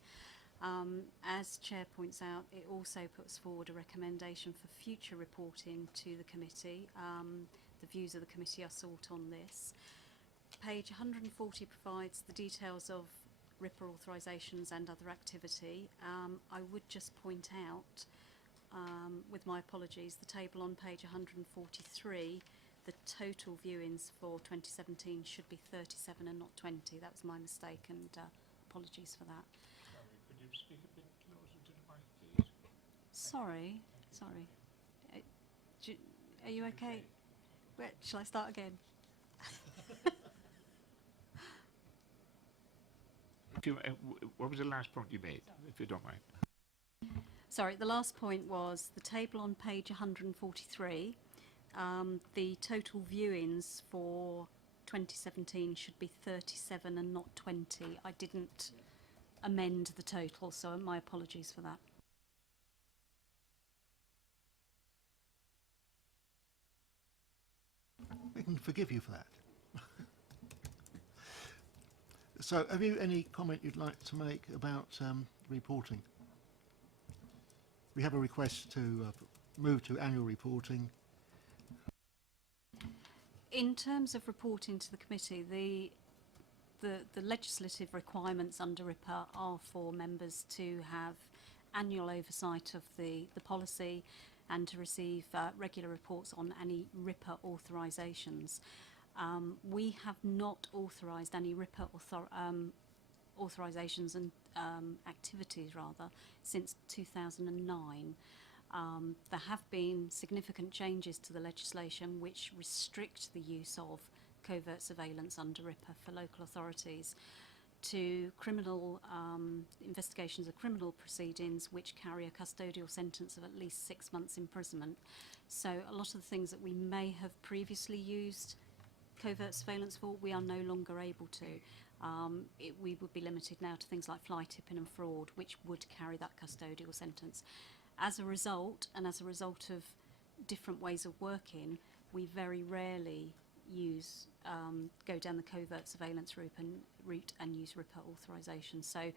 As Chair points out, it also puts forward a recommendation for future reporting to the committee. The views of the committee are sought on this. Page 140 provides the details of RIPA authorisations and other activity. I would just point out, with my apologies, the table on page 143, the total viewings for 2017 should be 37 and not 20. That was my mistake, and apologies for that. Sorry, could you speak a bit closer to the mic, please? Sorry. Are you okay? Wait, shall I start again? What was the last point you made, if you don't mind? Sorry, the last point was the table on page 143. The total viewings for 2017 should be 37 and not 20. I didn't amend the total, so my apologies for that. We can forgive you for that. So, have you any comment you'd like to make about reporting? We have a request to move to annual reporting. In terms of reporting to the committee, the legislative requirements under RIPA are for members to have annual oversight of the policy and to receive regular reports on any RIPA authorisations. We have not authorised any RIPA authorisations and activities rather since 2009. There have been significant changes to the legislation which restrict the use of covert surveillance under RIPA for local authorities to criminal investigations of criminal proceedings which carry a custodial sentence of at least 6 months imprisonment. So a lot of the things that we may have previously used covert surveillance for, we are no longer able to. We would be limited now to things like fly tipping and fraud, which would carry that custodial sentence. As a result, and as a result of different ways of working, we very rarely go down the covert surveillance route and use RIPA authorisation. So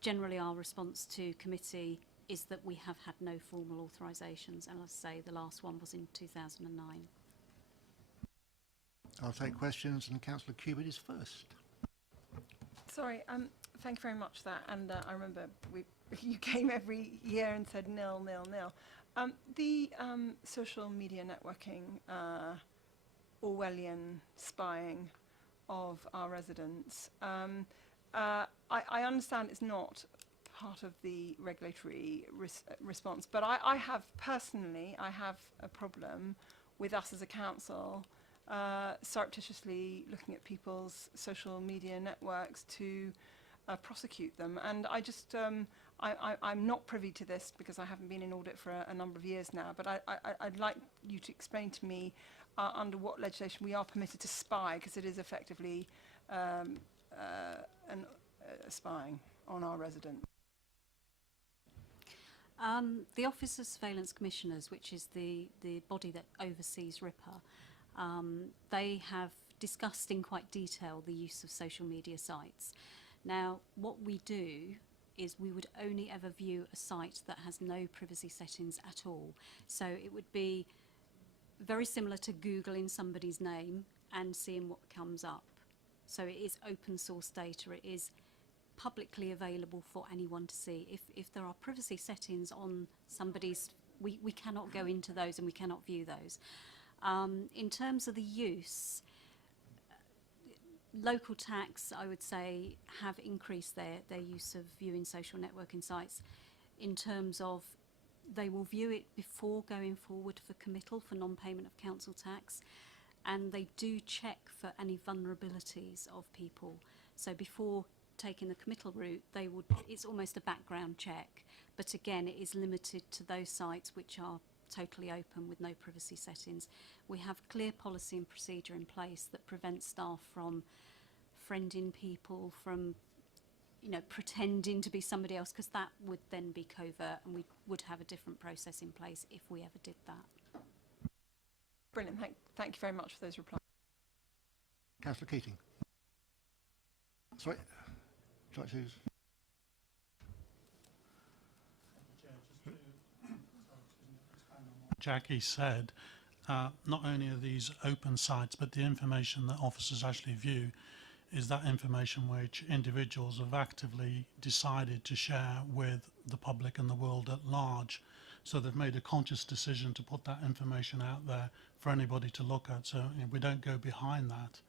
generally our response to committee is that we have had no formal authorisations, and as I say, the last one was in 2009. I'll take questions, and Councillor Cubitt is first. Sorry, thank you very much for that. And I remember you came every year and said nil, nil, nil. The social media networking, Orwellian spying of our residents, I understand it's not part of the regulatory response, but I have personally, I have a problem with us as a council surreptitiously looking at people's social media networks to prosecute them. And I just, I'm not privy to this because I haven't been in audit for a number of years now, but I'd like you to explain to me under what legislation we are permitted to spy, because it is effectively spying on our residents. The Office of Surveillance Commissioners, which is the body that oversees RIPA, they have discussed in quite detail the use of social media sites. Now, what we do is we would only ever view a site that has no privacy settings at all. So it would be very similar to Googling somebody's name and seeing what comes up. So it is open source data. It is publicly available for anyone to see. If there are privacy settings on somebody's, we cannot go into those and we cannot view those. In terms of the use, local tax, I would say, have increased their use of viewing social networking sites in terms of they will view it before going forward for committal for non-payment of council tax, and they do check for any vulnerabilities of people. So before taking the committal route, it's almost a background check, but again, it is limited to those sites which are totally open with no privacy settings. We have clear policy and procedure in place that prevents staff from friending people, from pretending to be somebody else, because that would then be covert, and we would have a different process in place if we ever did that. Brilliant. Thank you very much for those replies. Councillor Keating. Sorry. Would you like to? Jackie said, not only are these open sites, but the information that officers actually view is that information which individuals have actively decided to share with the public and the world at large. So they've made a conscious decision to put that information out there for anybody to look at. So we don't go behind that.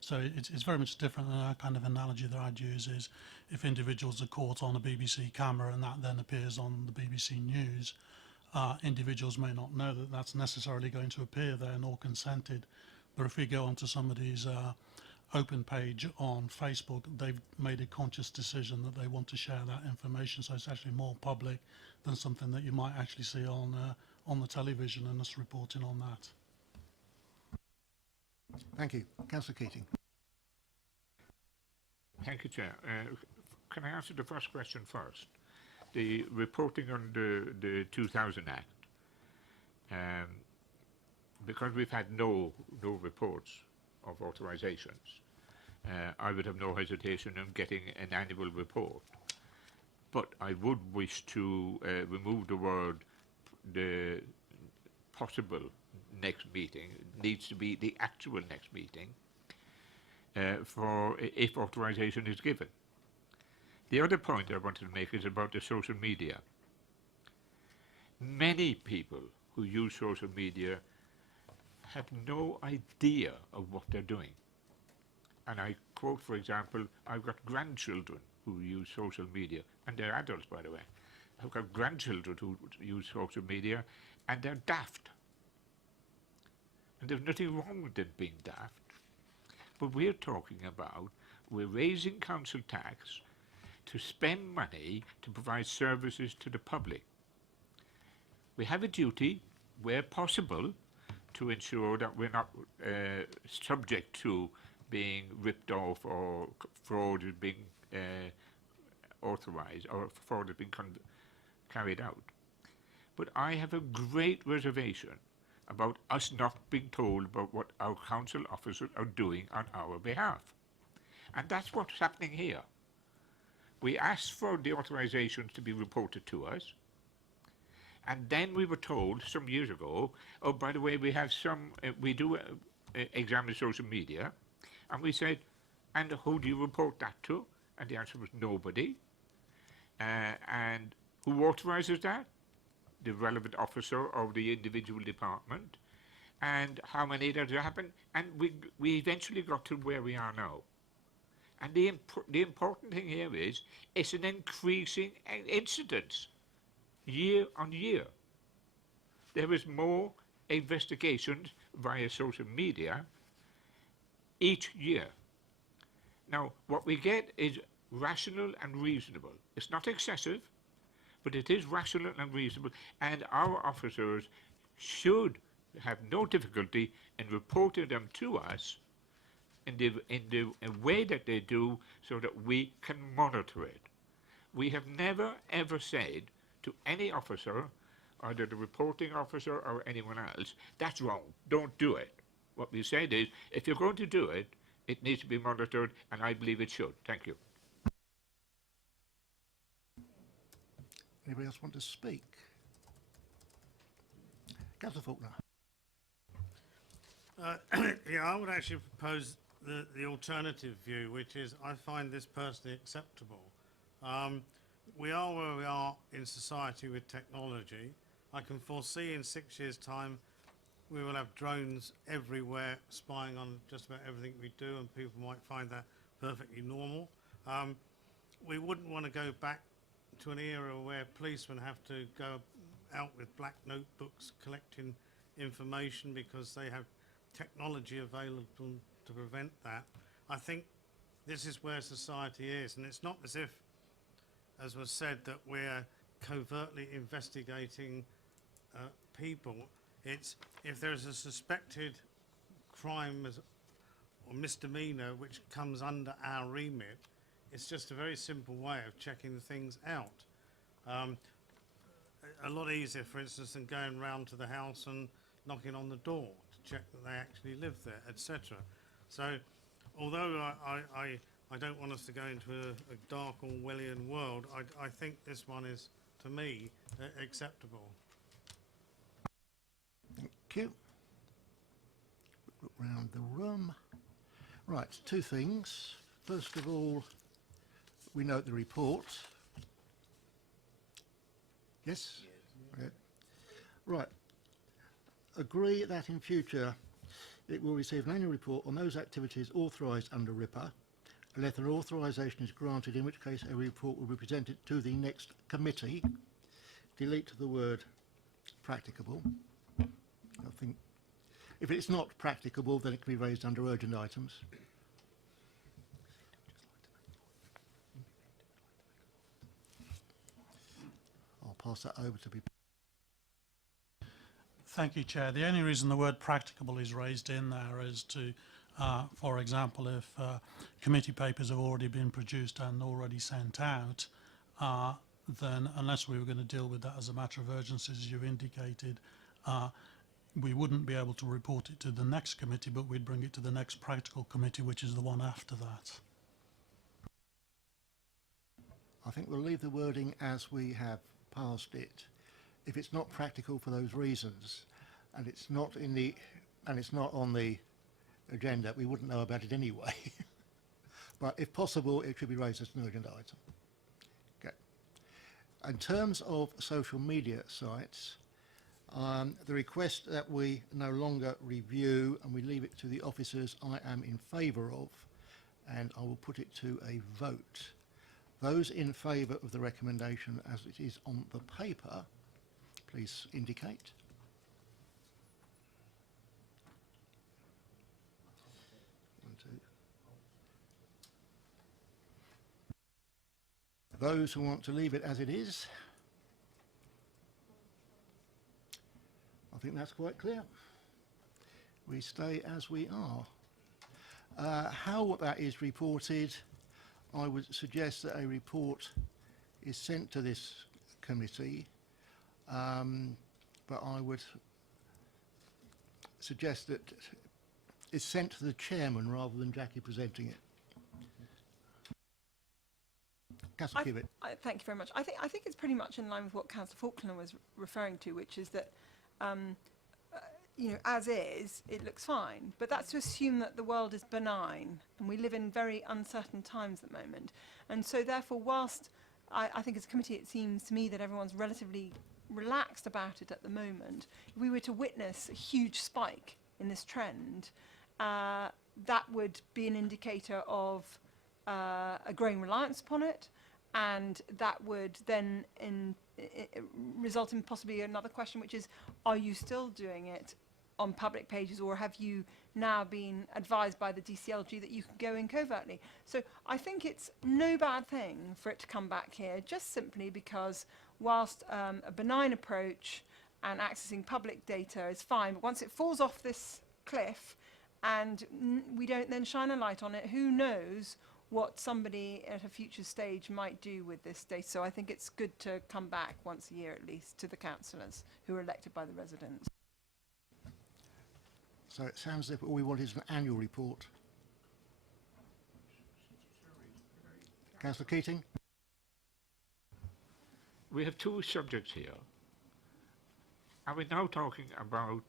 So it's very much different than a kind of analogy that I'd use is if individuals are caught on a BBC camera and that then appears on the BBC News, individuals may not know that that's necessarily going to appear there nor consented. But if we go onto somebody's open page on Facebook, they've made a conscious decision that they want to share that information. So it's actually more public than something that you might actually see on the television and us reporting on that. Thank you. Councillor Keating. Thank you, Chair. Can I answer the first question first? The reporting under the 2000 Act, because we've had no reports of authorisations, I would have no hesitation in getting an annual report. But I would wish to remove the word the possible next meeting. It needs to be the actual next meeting for if authorisation is given. The other point I wanted to make is about the social media. Many people who use social media have no idea of what they're doing. And I quote, for example, I've got grandchildren who use social media, and they're adults, by the way. I've got grandchildren who use social media, and they're daft. And there's nothing wrong with them being daft. But we're talking about, we're raising council tax to spend money to provide services to the public. We have a duty, where possible, to ensure that we're not subject to being ripped off or fraud is being authorised or fraud is being carried out. But I have a great reservation about us not being told about what our council officers are doing on our behalf. And that's what's happening here. We asked for the authorisations to be reported to us, and then we were told some years ago, oh, by the way, we have some, we do examine social media, and we said, and who do you report that to? And the answer was nobody. And who authorises that? The relevant officer of the individual department. And how many does it happen? And we eventually got to where we are now. And the important thing here is, it's an increasing incidence year on year. There is more investigations via social media each year. Now, what we get is rational and reasonable. It's not excessive, but it is rational and reasonable, and our officers should have no difficulty in reporting them to us in the way that they do, so that we can monitor it. We have never ever said to any officer, either the reporting officer or anyone else, that's wrong, don't do it. What we said is, if you're going to do it, it needs to be monitored, and I believe it should. Thank you. Anybody else want to speak? Councillor Faulkner. Yeah, I would actually propose the alternative view, which is I find this personally acceptable. We are where we are in society with technology. I can foresee in 6 years' time we will have drones everywhere spying on just about everything we do, and people might find that perfectly normal. We wouldn't want to go back to an era where policemen have to go out with black notebooks collecting information because they have technology available to prevent that. I think this is where society is, and it's not as if, as was said, that we're covertly investigating people. It's if there's a suspected crime or misdemeanor which comes under our remit, it's just a very simple way of checking things out. A lot easier, for instance, than going round to the house and knocking on the door to check that they actually live there, etc. So, although I don't want us to go into a dark Orwellian world, I think this one is, to me, acceptable. Thank you. Look round the room. Right, two things. First of all, we note the report. Yes? Yeah. Right. Agree that in future it will receive an annual report on those activities authorised under RIPA, unless an authorisation is granted, in which case a report will be presented to the next committee. Delete the word practicable. I think if it's not practicable, then it can be raised under urgent items. I'll pass that over to be. Thank you, Chair. The only reason the word practicable is raised in there is to, for example, if committee papers have already been produced and already sent out, then unless we were going to deal with that as a matter of urgency, as you've indicated, we wouldn't be able to report it to the next committee, but we'd bring it to the next practical committee, which is the one after that. I think we'll leave the wording as we have passed it. If it's not practical for those reasons, and it's not in the, and it's not on the agenda, we wouldn't know about it anyway. But if possible, it should be raised as an urgent item. Okay. In terms of social media sites, the request that we no longer review and we leave it to the officers, I am in favour of, and I will put it to a vote. Those in favour of the recommendation as it is on the paper, please indicate. One, two. Those who want to leave it as it is, I think that's quite clear. We stay as we are. How that is reported, I would suggest that a report is sent to this committee, but I would suggest that it's sent to the chairman rather than Jackie presenting it. Councillor Cubitt. Thank you very much. I think it's pretty much in line with what Councillor Falkland was referring to, which is that you know, as is, it looks fine. But that's to assume that the world is benign, and we live in very uncertain times at the moment. And so, therefore, whilst I think as a committee it seems to me that everyone's relatively relaxed about it at the moment, if we were to witness a huge spike in this trend, that would be an indicator of a growing reliance upon it, and that would then result in possibly another question, which is, are you still doing it on public pages, or have you now been advised by the DCLG that you can go in covertly? So I think it's no bad thing for it to come back here, just simply because whilst a benign approach and accessing public data is fine, but once it falls off this cliff and we don't then shine a light on it, who knows what somebody at a future stage might do with this data. So I think it's good to come back once a year at least to the councillors who are elected by the residents. So it sounds as if all we want is an annual report. Councillor Keating? We have two subjects here. Are we now talking about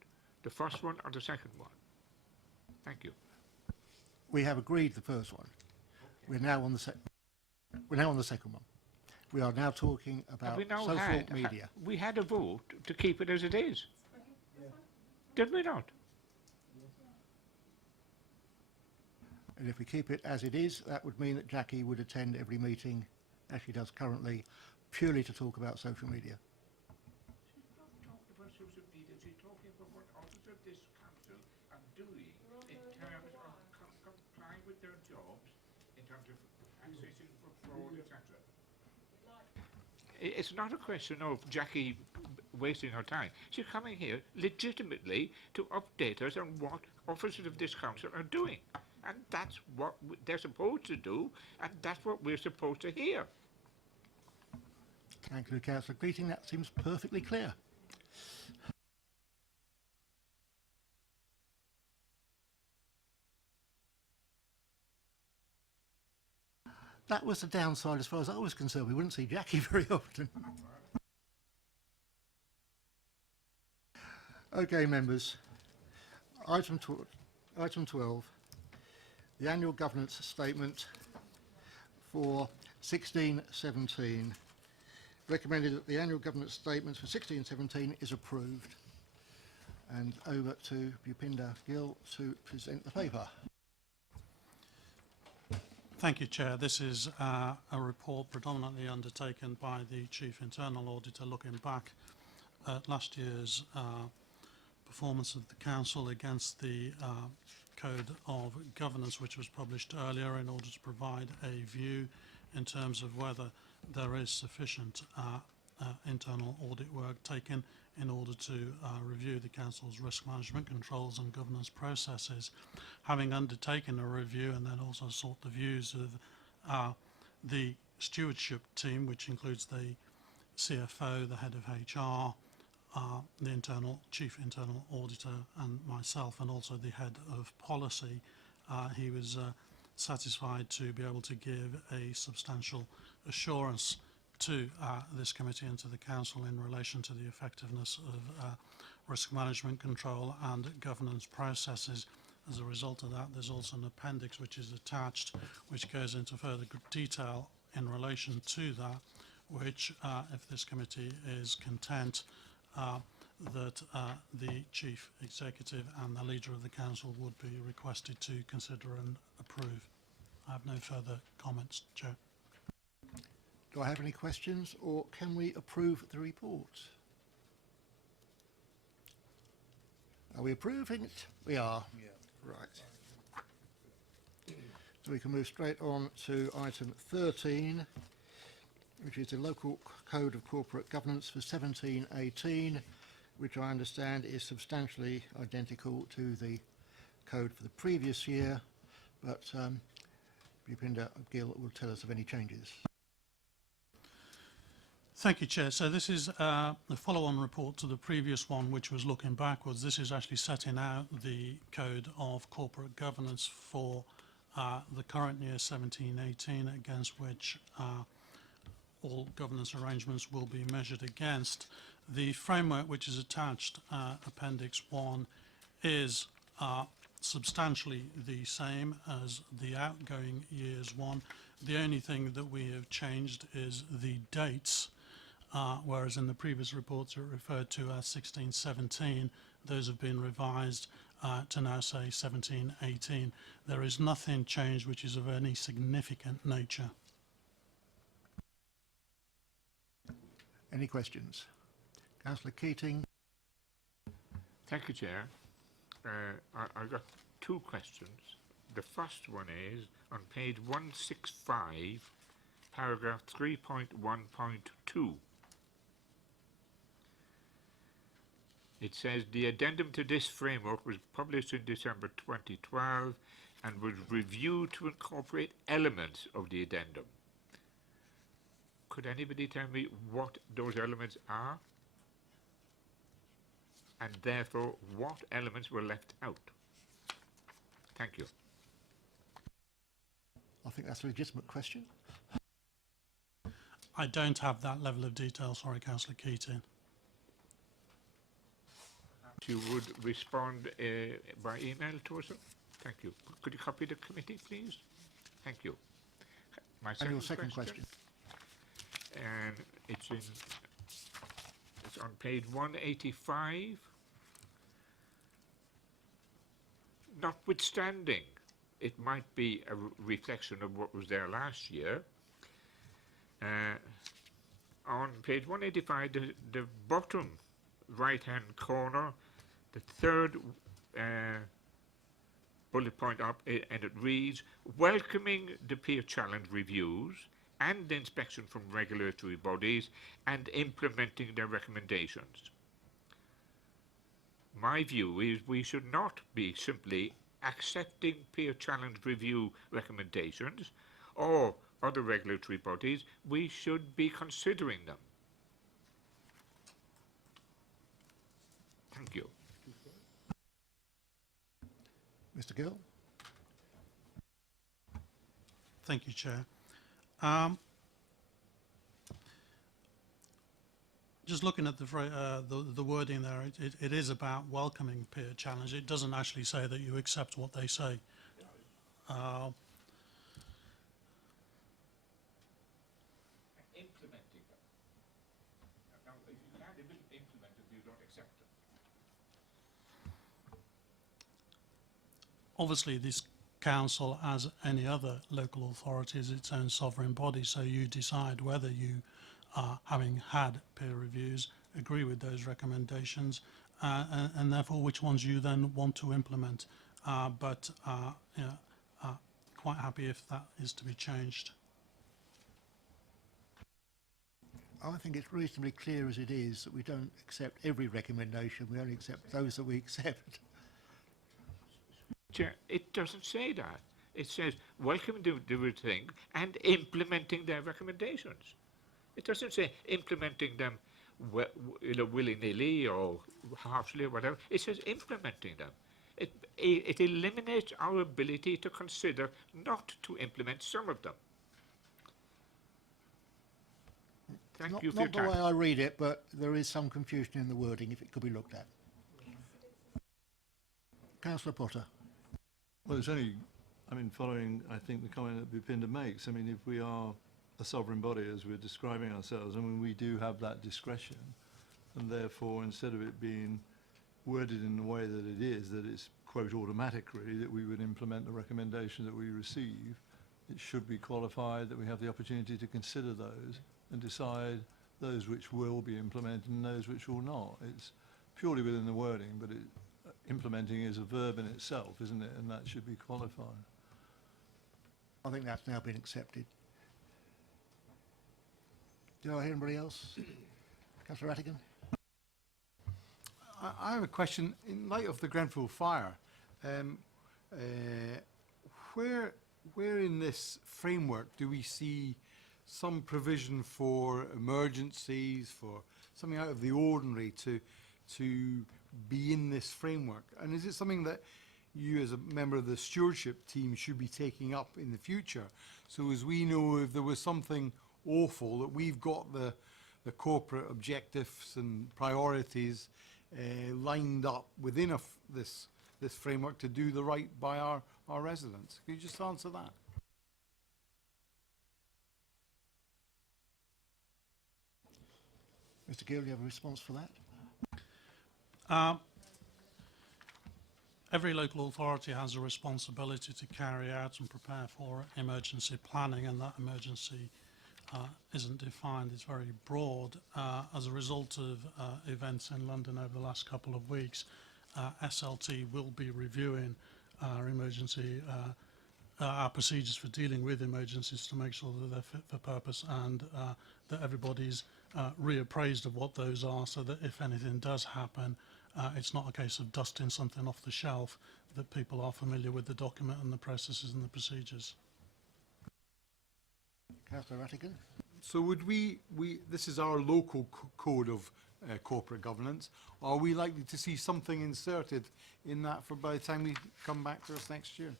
the first one or the second one? Thank you. We have agreed the first one. We're now on the second one. We are now talking about social media. We had a vote to keep it as it is. Did we not? And if we keep it as it is, that would mean that Jackie would attend every meeting, as she does currently, purely to talk about social media. She's not talking about social media, she's talking about what officers of this council are doing in terms of complying with their jobs, in terms of accessing for fraud, etc. It's not a question of Jackie wasting her time. She's coming here legitimately to update us on what officers of this council are doing. And that's what they're supposed to do, and that's what we're supposed to hear. Thank you, Councillor Keating. That seems perfectly clear. That was the downside as far as I was concerned. We wouldn't see Jackie very often. Okay, members. Item 12. The annual governance statement for 16-17. Recommended that the annual governance statement for 16-17 is approved. And over to Bhupinder Gill to present the paper. Thank you, Chair. This is a report predominantly undertaken by the Chief Internal Auditor looking back at last year's performance of the Council against the Code of Governance, which was published earlier, in order to provide a view in terms of whether there is sufficient internal audit work taken in order to review the Council's risk management controls and governance processes. Having undertaken a review and then also sought the views of the stewardship team, which includes the CFO, the head of HR, the chief internal auditor and myself, and also the head of policy, he was satisfied to be able to give a substantial assurance to this committee and to the council in relation to the effectiveness of risk management control and governance processes. As a result of that, there's also an appendix which is attached, which goes into further detail in relation to that, which, if this committee is content, that the Chief Executive and the Leader of the Council would be requested to consider and approve. I have no further comments, Chair. Do I have any questions, or can we approve the report? Are we approving it? We are. Yeah. Right. So we can move straight on to item 13, which is the Local Code of Corporate Governance for 17-18, which I understand is substantially identical to the code for the previous year, but Bhupinder Gill will tell us of any changes. Thank you, Chair. So this is the follow-on report to the previous one, which was looking backwards. This is actually setting out the Code of Corporate Governance for the current year, 17-18, against which all governance arrangements will be measured against. The framework which is attached, Appendix 1, is substantially the same as the outgoing year's one. The only thing that we have changed is the dates, whereas in the previous reports it referred to as 16-17. Those have been revised to now say 17-18. There is nothing changed which is of any significant nature. Any questions? Councillor Keating. Thank you, Chair. I've got two questions. The first one is on page 165, paragraph 3.1.2. It says the addendum to this framework was published in December 2012 and was reviewed to incorporate elements of the addendum. Could anybody tell me what those elements are? And therefore, what elements were left out? Thank you. I think that's a legitimate question. I don't have that level of detail, sorry, Councillor Keating. You would respond by email to us? Thank you. Could you copy the committee, please? Thank you. My And your second question. And it's on page 185. notwithstanding, it might be a reflection of what was there last year. On page 185, the bottom right-hand corner, the third bullet point up, and it reads, welcoming the peer challenge reviews and inspection from regulatory bodies and implementing their recommendations. My view is we should not be simply accepting peer challenge review recommendations or other regulatory bodies, we should be considering them. Thank you. Mr. Gill? Thank you, Chair. Just looking at the wording there, it is about welcoming peer challenge. It doesn't actually say that you accept what they say. Implementing them. Now, if you can't implement them, you don't accept them. Obviously, this council, as any other local authority, is its own sovereign body, so you decide whether you, having had peer reviews, agree with those recommendations, and therefore which ones you then want to implement. But quite happy if that is to be changed. I think it's reasonably clear as it is that we don't accept every recommendation, we only accept those that we accept. Chair, it doesn't say that. It says welcome to the thing and implementing their recommendations. It doesn't say implementing them willy-nilly or harshly or whatever. It says implementing them. It eliminates our ability to consider not to implement some of them. Thank you for your time. Not the way I read it, but there is some confusion in the wording if it could be looked at. Councillor Potter. Well, it's only, I mean, following, I think, the comment that Bhupinder makes. I mean, if we are a sovereign body, as we're describing ourselves, I mean, we do have that discretion. And therefore, instead of it being worded in the way that it is, that it's, quote, automatic, really, that we would implement the recommendation that we receive, it should be qualified that we have the opportunity to consider those and decide those which will be implemented and those which will not. It's purely within the wording, but implementing is a verb in itself, isn't it? And that should be qualified. I think that's now been accepted. Do I hear anybody else? Councillor Rattigan? I have a question. In light of the Grenfell fire, where in this framework do we see some provision for emergencies, for something out of the ordinary to be in this framework? And is it something that you as a member of the stewardship team should be taking up in the future? So as we know, if there was something awful, that we've got the corporate objectives and priorities lined up within this framework to do the right by our residents. Can you just answer that? Mr. Gill, do you have a response for that? Every local authority has a responsibility to carry out and prepare for emergency planning, and that emergency isn't defined, it's very broad. As a result of events in London over the last couple of weeks, SLT will be reviewing our emergency, our procedures for dealing with emergencies to make sure that they're fit for purpose, and that everybody's reappraised of what those are, so that if anything does happen, it's not a case of dusting something off the shelf, that people are familiar with the document and the processes and the procedures. Councillor Rattigan? So would we this is our local code of corporate governance. Are we likely to see something inserted in that for by the time we come back to us next year?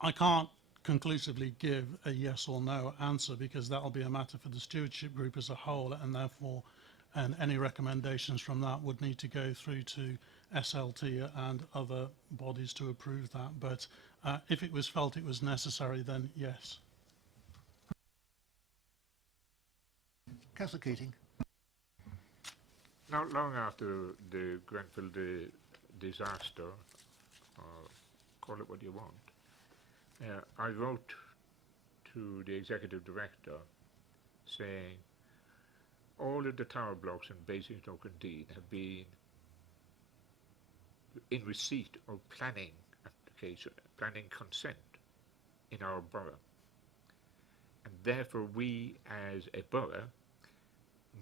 I can't conclusively give a yes or no answer, because that will be a matter for the stewardship group as a whole, and therefore any recommendations from that would need to go through to SLT and other bodies to approve that. But if it was felt it was necessary, then yes. Councillor Keating? not long after the Grenfell disaster, call it what you want, I wrote to the executive director saying all of the tower blocks in Basingstoke indeed have been in receipt of planning application, planning consent in our borough. And therefore we as a borough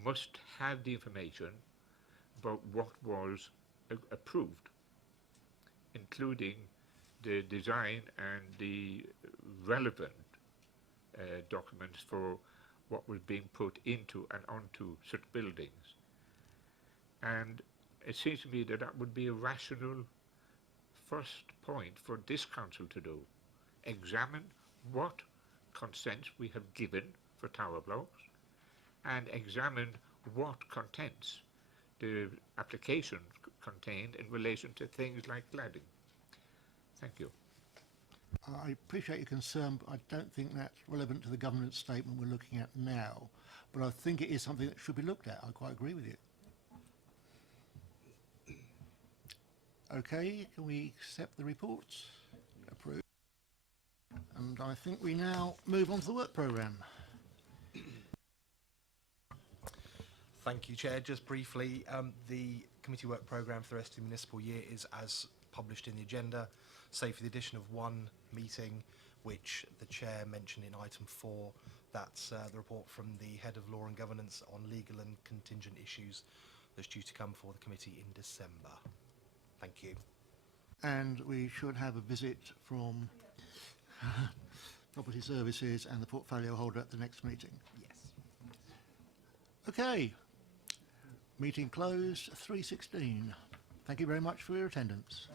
must have the information about what was approved, including the design and the relevant documents for what was being put into and onto such buildings. And it seems to me that that would be a rational first point for this council to do. Examine what consents we have given for tower blocks and examine what contents the application contained in relation to things like cladding. Thank you. I appreciate your concern, but I don't think that's relevant to the governance statement we're looking at now. But I think it is something that should be looked at. I quite agree with you. Okay, can we accept the reports? Approved. And I think we now move on to the work programme. Thank you, Chair. Just briefly, the committee work programme for the rest of the municipal year is as published in the agenda, save for the addition of one meeting, which the Chair mentioned in item 4. That's the report from the Head of Law and Governance on legal and contingent issues that's due to come before the committee in December. Thank you. And we should have a visit from Property Services and the portfolio holder at the next meeting. Yes. Okay. Meeting closed, 3:16. Thank you very much for your attendance.